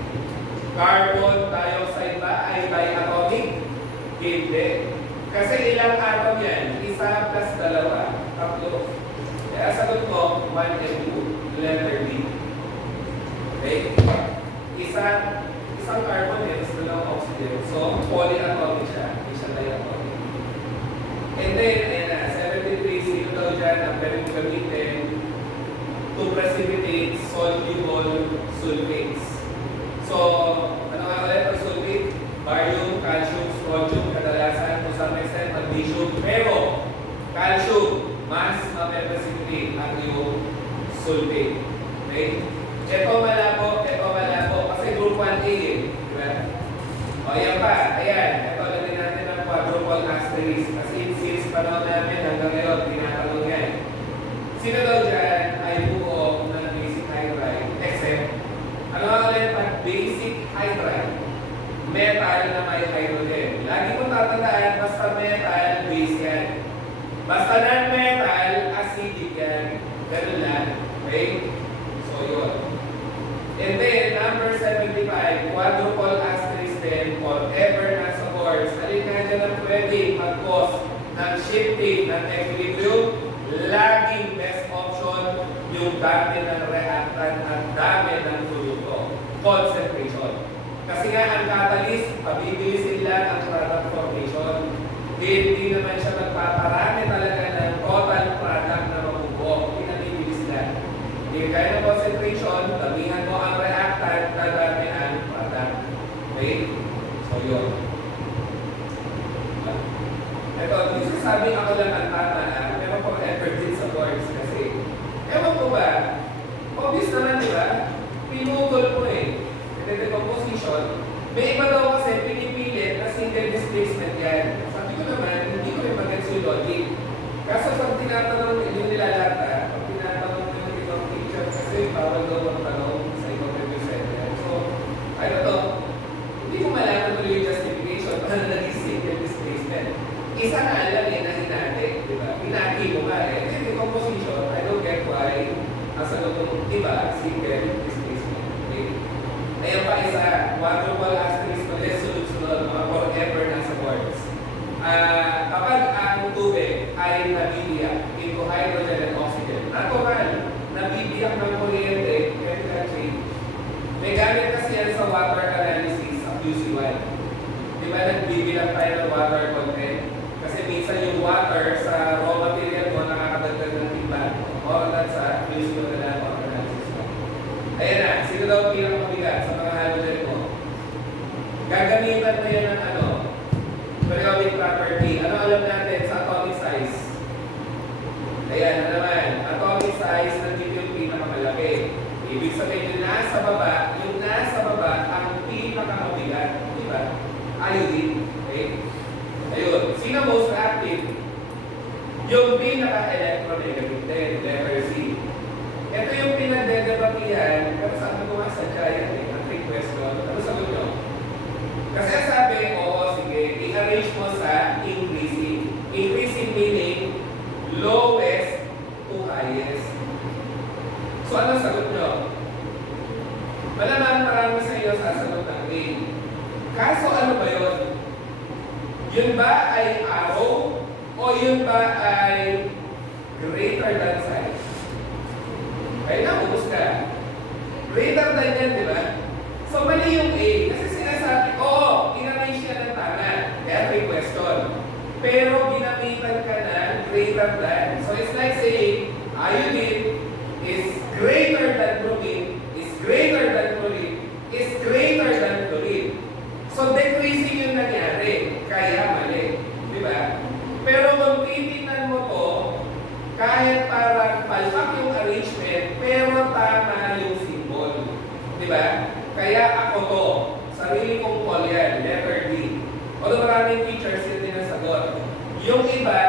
Carbon dioxide ba ay diatomic? Hindi. Kasi ilang atom yan? Isa plus dalawa. Tatlo. Kaya sagot ko, 1 and 2. Letter D. Okay? Isang carbon eh, tapos dalawang oxygen. So, polyatomic siya. Hindi siya diatomic. And then, ayan na, 73, sino daw dyan ang pwedeng gamitin to precipitate soluble sulfates. So, ano nga ulit ang sulfate? Barium, calcium, strontium, kadalasan kung sa extent magnesium. Pero, calcium, mas mape-precipitate ang yung sulfate. Okay? Ito malabo, kasi group 1A eh. Diba? O, yan pa. Ayan. Ito, lagyan natin ang quadruple asterisk. Kasi since panahon namin hanggang ngayon, tinatanong yan. Sino daw dyan ay buo ng basic hydride? Except, ano nga ulit pag basic hydride? Metal na may hydrogen. Lagi mo tatandaan, basta metal, base yan. Basta non-metal, acidic yan. Ganun lang. Okay? So, yun. And then, number 75, quadruple asterisk din, forever nasa course. Alin nga dyan ang pwede mag-cause ng shifting ng equilibrium, laging best option yung dami ng reactant at dami ng produkto. Concentration. Kasi nga ang catalyst, pabibilisin lang ang product formation. Hindi naman siya magpaparami talaga ng total product na mabubuo. Pinabibilis lang. Hindi kaya ng concentration, damihan mo ang reactant, dadami ang product. Okay? So yun. Ito, hindi sasabing ako lang ang tama, pero for effort din sa boards kasi, ewan ko ba, obvious naman, di ba? Pinutol mo eh. Decomposition. May iba daw kasi pinipilit na single displacement yan. Sabi ko naman, hindi ko rin mag-gets yung logic. Kaso pag tinatanong yung nilalata, pag tinatanong yung ibang teacher, kasi bawal daw ang tanong sa ibang representative. So, I don't know, hindi ko malaman tuloy yung justification para naging single displacement. Isa nga lang eh, na hinati, di ba? Hinati mo nga eh. And decomposition, I don't get why, ang sagot ng iba, single displacement. Okay? Ayan pa isa, quadruple asterisk ulit, sunod-sunod, mga forever na sa words. Kapag ang tubig ay nabibiyak into hydrogen and oxygen, natural, nabibiyak ng kuryente, chemical change. May gamit kasi yan sa water analysis sa QC1. Di ba nagbibilang tayo ng water content? Kasi minsan yung water sa raw material mo nakakadagdag ng timbang. O that's sa QC1 na water analysis. Ayan na, sino daw pinakamabigat sa mga halogen mo? Gagamitan mo yan ng ano? Periodic property. Ano alam natin sa atomic size? Ayan na naman. Atomic size nandito yung pinakamalaki. Ibig sabihin yung nasa baba ang pinakamabigat. Diba? Iodine. Okay? Ayun. Sino most active? Yung pinaka-electronegative din. Letter C. Ito yung pinagdedebatihan, pero sabi ko nga sa Giant, ang trick question, ano sagot nyo? Kasi sabi, oo, sige, i-arrange mo sa increasing. Increasing meaning, lowest to highest. So, ano sagot nyo? Malamang marami sa iyo sasagot ng A. Kaso ano ba yun? Yun ba ay arrow? O yun ba ay greater than size? Kaya ubus ka. Greater than yan, di ba? So, mali yung A. Kasi sinasabi, oo, in-arrange niya ng tama. Every question. Pero ginamitan ka ng greater than. So, it's like saying, iodine is greater than bromine, is greater than chlorine, is greater than chlorine. So, decreasing yung nangyari. Kaya mali. Di ba? Pero kung titignan mo to, kahit parang palpak yung arrangement, pero tama yung symbol. Di ba? Kaya ako to, sarili kong call yan, letter D. Although maraming teachers yun din ang sagot. Yung iba,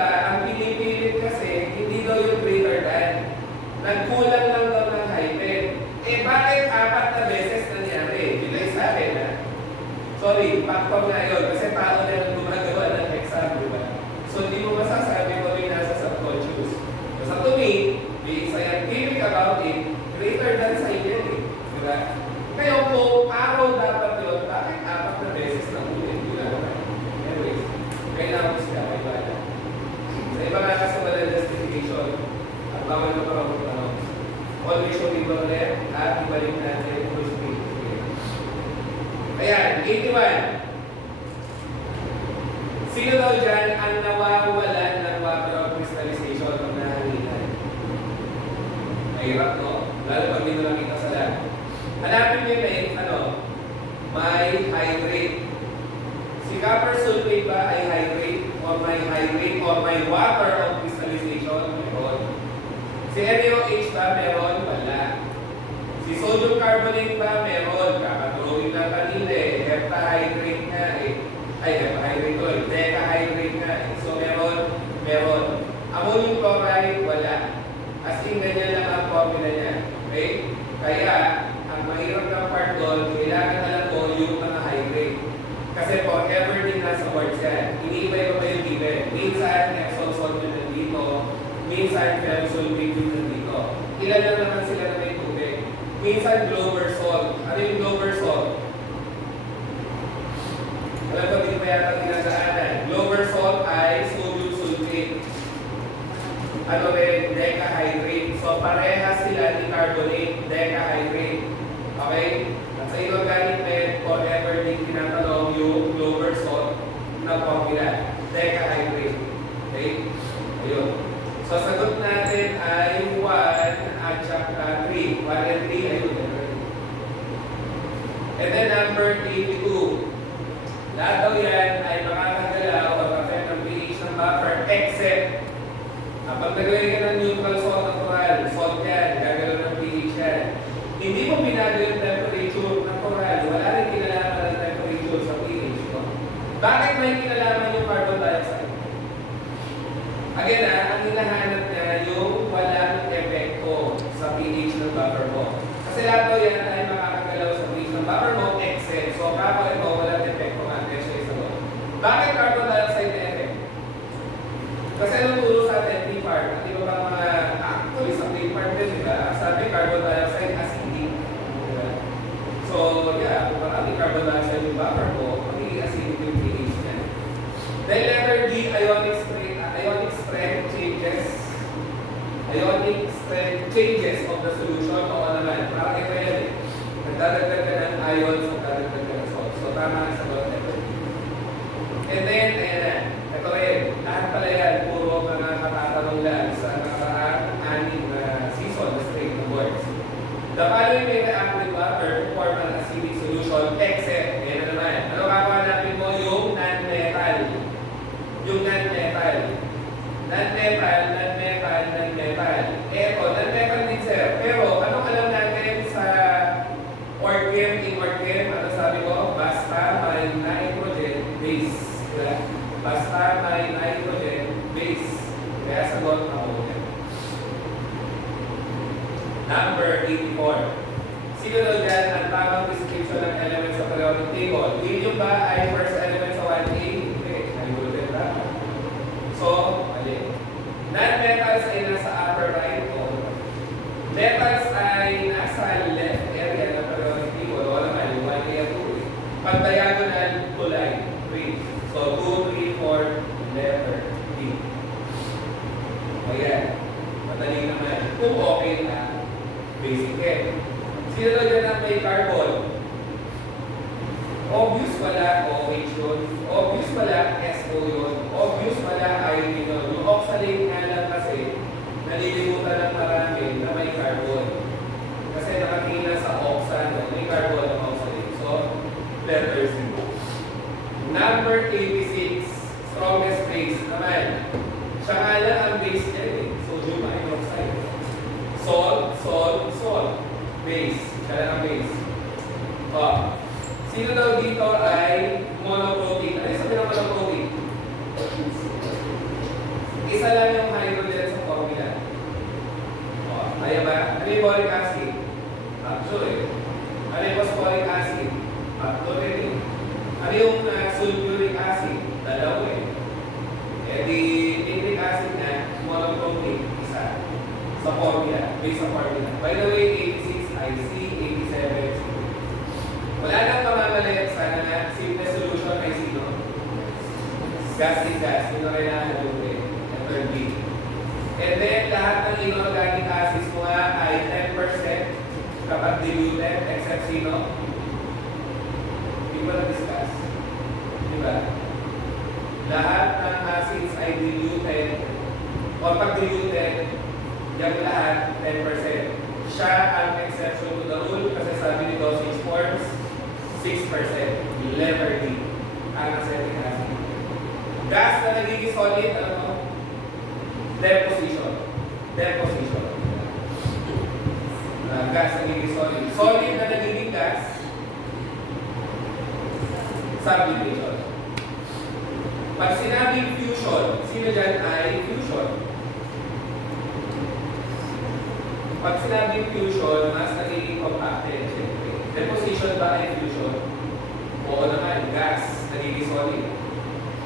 ang pinipilit kasi, hindi daw yung greater than. Nagkulang lang daw ng hyphen. Eh bakit 4 na beses nangyari? Bilay sa akin ha? Sorry, factor na yun. Kasi tao na lang gumagawa ng exam, di ba? So hindi mo masasabi ko rin nasa subconscious. So to me, being scientific about it, greater than sa inyo eh. Di ba? Kaya kung araw dapat yun, bakit 4 na beses na ulit? Yun na naman. Anyways, kailangan siya, may bala. Sa iba nga kasi wala justification. At bawal na parang magtanong. Always show people left at ibalik natin full speed. Ayan, 81. Sino daw dyan ang nawawalan ng water of crystallization pag nahanginan? Mahirap, no? Lalo pag dito lang kita sa lab. Hanapin niyo may hydrate. Si copper sulfate ba ay hydrate? Or may hydrate? Or may water of crystallization? Meron. Si NaOH ba? Meron? Wala. Si sodium carbonate ba? Meron. Kakatulogin na kanina eh. Heptahydrate nga eh. Ay, heptahydrate ko eh. Decahydrate nga eh. So meron? Meron. Ammonium chloride? Wala. As in, ganyan lang ang formula niya. Okay? Kaya, ang mahirap na part doon, kailangan alam mo yung mga hydrate. Kasi forever din nasa words yan. Iniiba-iba pa yung given. Minsan, Epsom salt yun nandito. Minsan, ferrosulfate yun nandito. Ilan lang naman sila na may tubig. Minsan, Glover salt. Ano yung Glover salt? Alam ko, hindi pa yata tinadaanan. Glover salt ay sodium sulfate. Ano rin? Decahydrate. So, parehas sila ni carbonate. Decahydrate. Okay? At sa inorganic med, forever din tinatanong yung Glover salt na formula. Decahydrate. Okay? Ayun. So, sagot natin ay 1 at saka 3. 1 and 3, ayun. And then number 82. Lahat daw yan ay makakagalaw o Again ang hinahanap niya yung walang epekto sa pH ng buffer mo. Kasi lahat daw yan ay makakagalaw sa pH ng buffer mo, except. So kapag ito, walang epekto nga, kaya siya isa doon. Bakit carbon dioxide na effect? Kasi anong turo sa atin, P-part? Di ba ba mga actually sa P-part din, diba? Sabi carbon dioxide acidic. Diba? So yeah, kung marami carbon dioxide yung buffer mo, magiging acidic yung pH niya. Then letter D, ionic strength changes. Ionic strength changes of the solution. Oo naman, parang ito yan eh. Nagdadagdag ka ng ions, nagdadagdag ka ng salt. So tama ang sagot letter D. And then, ayan na. Ito rin, lahat pala yan, puro mga katatanong lang sa nakaraang anim na season na straight na boards. The following may react with water to form an acidic solution except, ayan na naman. Ano kakanapin mo? Yung non-metal. Yung non-metal. Non-metal. Eto, non-metal din sir. Pero, anong alam natin sa orchem, in-orchem? Ano sabi ko? Basta may nitrogen base. Diba? Basta may nitrogen base. Kaya sagot ammonia. Number 84. Sino daw dyan ang tamang description ng elements sa periodic table? Helium ba ay first element sa 1A? Hindi. Hydrogen ba? So, mali. Non-metals ay nasa upper right o metals ay nasa left area ng periodic table. O naman, yung 1A at 2A. Pag diagonal, tulay. 3. So, 2, 3, 4, letter D. O yan. Madali naman. Kung okay na, basic chem. Sino daw dyan ang may carbon? Obvious wala OH yun. Obvious wala SO yun. Obvious wala iodine yun. Yung oxalate nga lang kasi, nalilimutan ng marami na may carbon. Kasi nakatingin sa oxan, may carbon ng oxalate. So, letter C. Number 86, strongest base naman. Siya nga lang ang base niya eh. Sodium hydroxide. Salt. Base. Siya lang ang base. Oh. Sino daw dito ay monoprotein? Ano yung sabi ng monoprotein? Isa lang yung hydrogen sa formula. Oh, kaya ba? Ano yung boric acid? Tatlo eh. Ano yung phosphoric acid? Tatlo rin eh. Ano yung sulfuric acid? Dalawa eh. Eh di nitric acid na monoprotein. Isa. Sa formula. Based sa formula. By the way, 86 IC, 87 wala nang pamamalit. Sana nga, simple solution ay sino? Gas is gas. Sino rin na nalutin? Letter B. And then, lahat ng inorganic acids mo nga ay 10% kapag diluted, except sino? Hindi ko na-discuss. Diba? Lahat ng acids ay diluted o pag diluted, yung lahat 10%. Siya ang exception to the rule kasi sabi ni dosage forms 6%. Letter D. Ang acetic acid. Gas na nagiging solid, ano mo? Deposition. Gas na nagiging solid. Solid na nagiging gas. Sublimation. Pag sinabing fusion, sino dyan ay fusion? Pag sinabing fusion, mas nagiging compacted. Deposition ba ay fusion? Oo naman, gas, nagiging solid.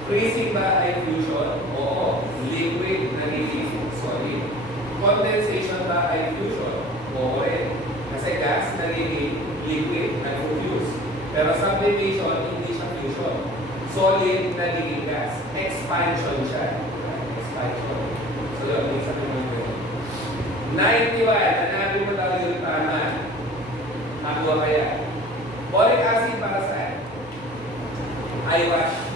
Freezing ba ay fusion? Oo, liquid, nagiging solid. Condensation ba ay fusion? Oo rin. Kasi gas, nagiging liquid, nag-fuse. Pero sublimation, hindi siya fusion. Solid, nagiging gas. Expansion siya. Expansion. So yun, yung sabi mo ito. 91, hanapin mo daw yung tama. Aqua kaya. Boric acid para saan? Eyewash.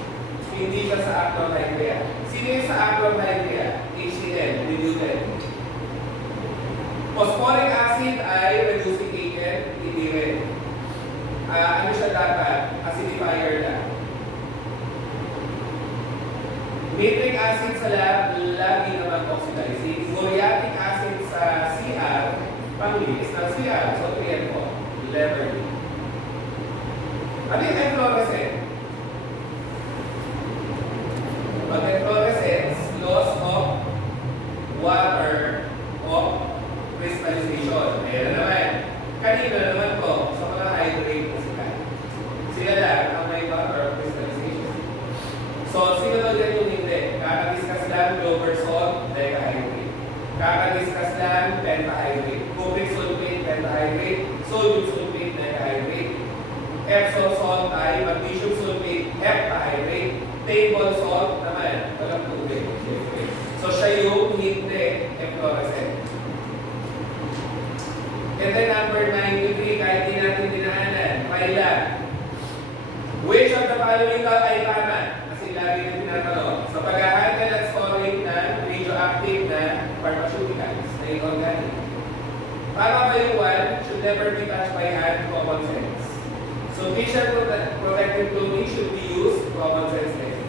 Hindi siya sa acrylhydria. Sino yung sa acrylhydria? HCl, diluted. Phosphoric acid ay reducing agent, hindi rin. Ano siya dapat? Acidifier lang. Nitric acid sa lab, lagi naman oxidizing. Muriatic acid sa CR, panglinis ng CR. So, 3 and 4. Letter D. Ano yung efflorescent? Pag efflorescence, loss of Sunod yan yung hindi. Kakadiscuss lang clover salt, decahydrate. Kakadiscuss lang pentahydrate. Cupric sulfate, pentahydrate. Sodium sulfate, decahydrate. Epsom salt ay magnesium sulfate, heptahydrate. Table salt naman, walang tubig. So siya yung hindi efflorescent. And then number 93, kahit di natin dinaanan, Myla. Which of the following daw ay tama? Kasi lagi na tinatanong. Sa pag-ahandle at storing ng radioactive na pharmaceuticals, na inorganic. Tama ba yung one? Should never be touched by hand, common sense. Sufficient protective clothing should be used, common sense din.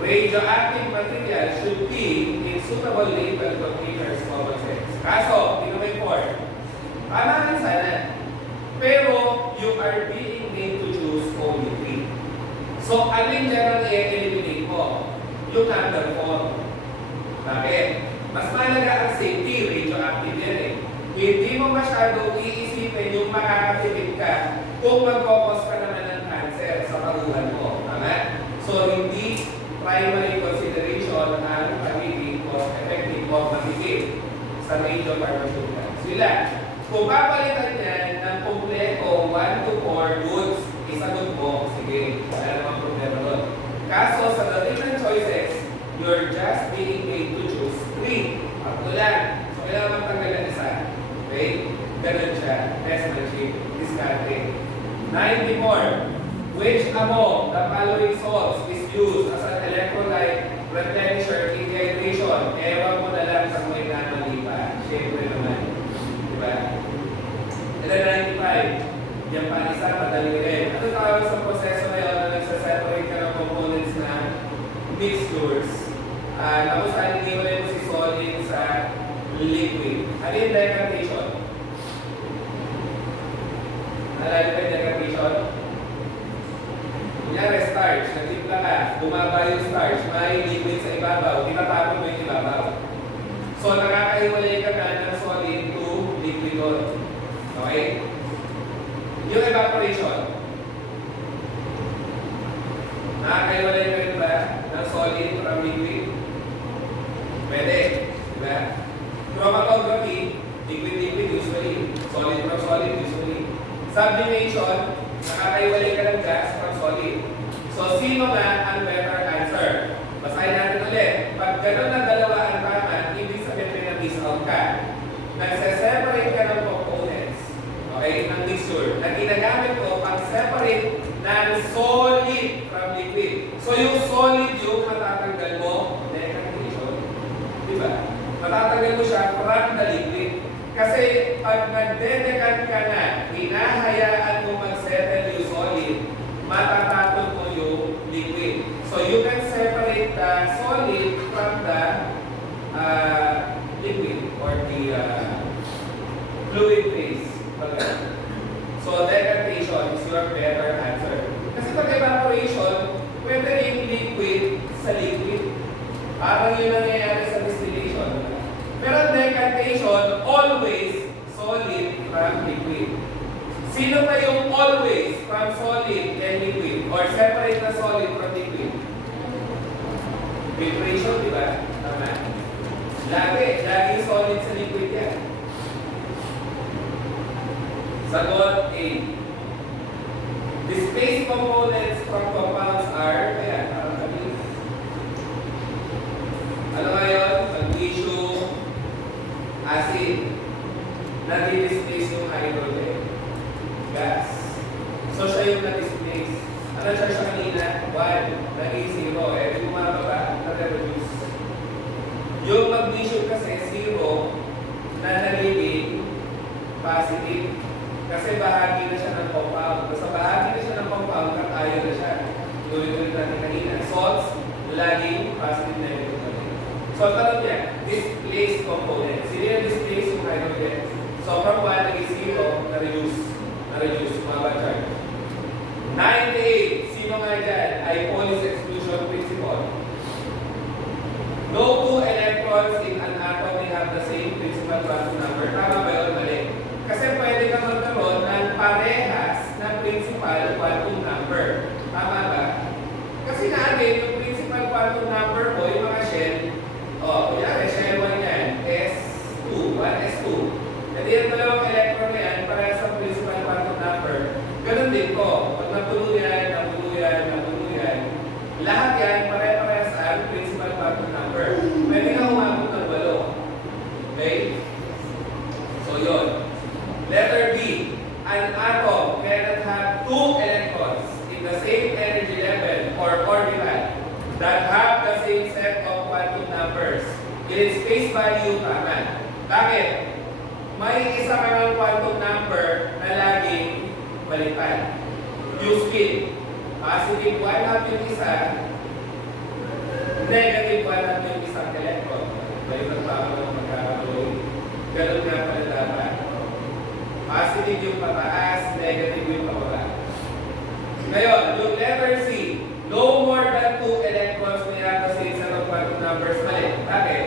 Radioactive material should be in suitable label containers, common sense. Kaso, may 4. Tama rin sana. Pero, you are being made to choose only 3. So, alin dyan ang i-eliminate mo? Yung number 4. Bakit? Mas malaga ang safety, radioactive yan eh. Hindi mo masyadong iisipin yung makakatipid ka kung mag-focus ka naman ng cancer sa karuhan mo. Tama? So, hindi primary consideration ang pagiging cost-effective o matipid sa radiopharmaceuticals. Sila, kung papalitan yan ng kumpleto 1 to 4 goods, isagot mo, sige, wala namang problema doon. Kaso sa the different choices, you're just being made to choose 3. Tatlo lang. So, kailangan magtanggal ng isa. Okay? Ganun siya. Test machine. Discarding. 94. Which among the following salts is used as an electrolyte replenisher in dehydration? Ewan mo na lang sa may namali pa. Siyempre naman. Diba? And then 95. Yan pa isa, madali rin. Ano tawag sa proseso ngayon na nagsaseparate ka ng components na mixtures? Tapos aliniwalay mo si solid sa liquid. Ano yung decantation? Nalala ba yung decantation? Kunyari starch, nagtimpla ka, bumaba yung starch, may liquid sa ibabaw, tinatapon mo yung ibabaw. So nakakaiwalay ka na ng solid to liquid doon. Okay? Yung evaporation. Nakakaiwalay ka rin ba ng solid from liquid? Pwede. Diba? Chromatography, liquid-liquid usually. Solid from solid usually. Sublimation, nakakaiwalay ka ng gas from solid. So, sino nga ang better answer? Basahin natin ulit. Pag gano'n na dalawa ang tama, ibig sabihin pinag-miss out ka. Nagse-separate ka ng components. Okay? Ng mixture. Na ginagamit ko pag-separate ng solid from liquid. So, yung solid yung matatanggal mo, decantation. Diba? Matatanggal mo siya from the liquid. Kasi pag nagdedecant ka na, hinahayaan mo mag-settle yung solid, matatapon mo yung liquid. So you can separate the solid from the liquid or the fluid phase. So decantation is your better answer. Kasi pag evaporation, pwede yung liquid sa liquid. Parang yun nangyayari sa distillation. Pero decantation, always solid from liquid. Sino pa yung always from solid and liquid? Or separate na solid from liquid? Filtration, di ba? Tama. Lagi solid sa liquid yan. Sagot A. Displaced components from compounds are, ayan, parang kami. Ano ngayon? Magnesium, acid. Nadi-displace yung hydrogen. Gas. So siya yung na-displace. Ano siya kanina? 1. Naging 0. Eh, di bumababa, na-reduce. Yung magnesium kasi 0 na nagiging positive. Kasi bahagi na siya ng compound. Basta bahagi na siya ng compound, katayo na siya. Tuloy-tuloy natin kanina. Salts, laging positive negative. So, tanong niya, displaced component. Sino yung displaced yung hydrogen? So, from 1 naging 0, na-reduce, mababa charge. 98, sino nga dyan? Ay Pauli's exclusion principle. No two electrons in an atom may have the same principal quantum number. Tama ba yun? Mali. Kasi pwede ka magkaroon ng parehas na principal quantum number. Tama ba? Kasi na yung principal quantum number mo, yung mga shell, kunyari, shell 1 yan, S2, 1S2. At yung dalawang electron na yan, para sa principal quantum number, ganun din ko. Pag napuno yan, lahat yan, pare-parehas ang principal quantum number. Pwede ka umabot ng 8. Okay? So, yun. Letter B. An atom cannot have 2 electrons in the same energy level or orbital that have the same set of quantum numbers. It is space value tama. Bakit? May isa ka ng quantum number na laging baliktad. Yung spin. Positive 1 yung isa, negative 1 yung isang electron. May magpapalo ng magkakaloy. Ganun nga pala dapat. Positive yung pataas, negative yung pababa. Ngayon, yung letter C, no more than 2 electrons may have the same set of quantum numbers. Mali. Bakit?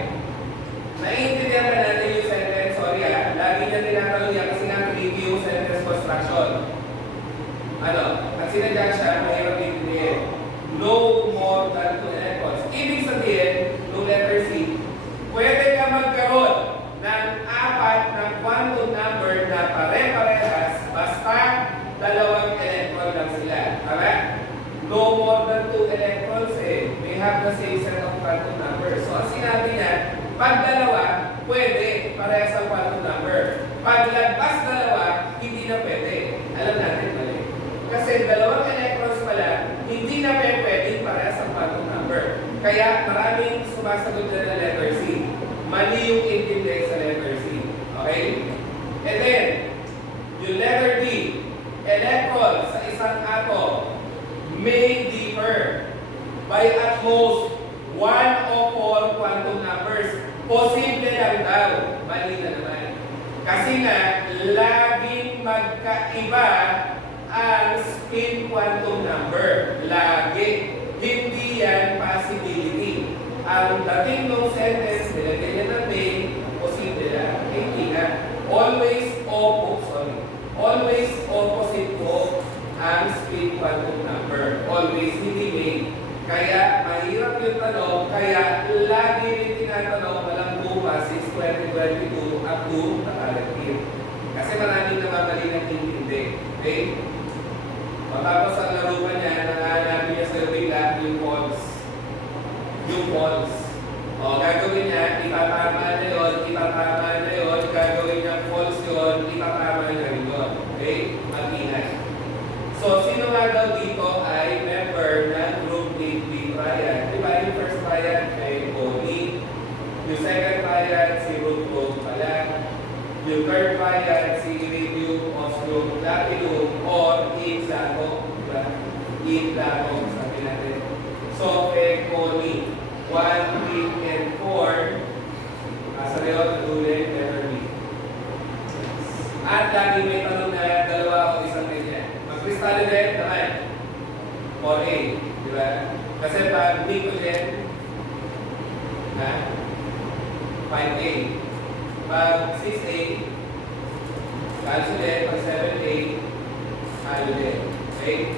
Naiintindihan ka natin yung sentence. Sorry lagi niya tinatanong yan kasi nga review yung sentence construction. At sinadya siya, mahirap intindihin. No more than 2 electrons. Ibig sabihin, yung letter C, pwede ka magkaroon ng 4 na quantum number na pare-parehas basta 2 electron lang sila. Tama? No more than 2 electrons may have the same set of quantum numbers. So, ang sinabi niya, pag dalawa, pwede parehas ang quantum number. Pag lagpas dalawa, hindi na pwede. Alam natin mali. Kasi 2 electrons pala, hindi na pwedeng parehas ang quantum number. Kaya maraming sumasagot na ng letter C. Mali yung intindi sa letter C. Okay? And then, yung letter D, electrons sa isang atom may differ by at most 1 of 4 quantum numbers. Posible lang daw. Mali na naman. Kasi nga, laging magkaiba ang spin quantum number. Lagi. Hindi yan possibility. Ang dating ng sentence, nilagay niya ng may, posible lang. Hindi nga. Always opposite po ang spin quantum number. Always, hindi may. Kaya, mahirap yung tanong, kaya lagi rin tinatanong walang buka since 2022 up to nakalative. Kasi maraming namamali ng hindi. Okay? Matapos ang laro pa niya, nanganapin niya sa bigla yung false. Yung false. Gagawin niya, itatama na yun, gagawin niya false yun, itatama na rin yun. Okay? Mag-ingat. So, sino nga daw dito ay member ng group 8B triad? Diba yung first triad ay Bonnie, yung second triad si Ruth pala, yung third triad si Iridium, Osmium, Platinum, or Insato. Diba? Insato, sabi natin. So, Bonnie, 1, 3, and 4, asa na yun, ulit, letter B. At lagi may tanong na dalawa o isang ganyan. Mag-crystal ulit, naman. 4A, di ba? Kasi pag nicogen, 5A. Pag 6A, calcium ulit. Pag 7A, halogen. Okay?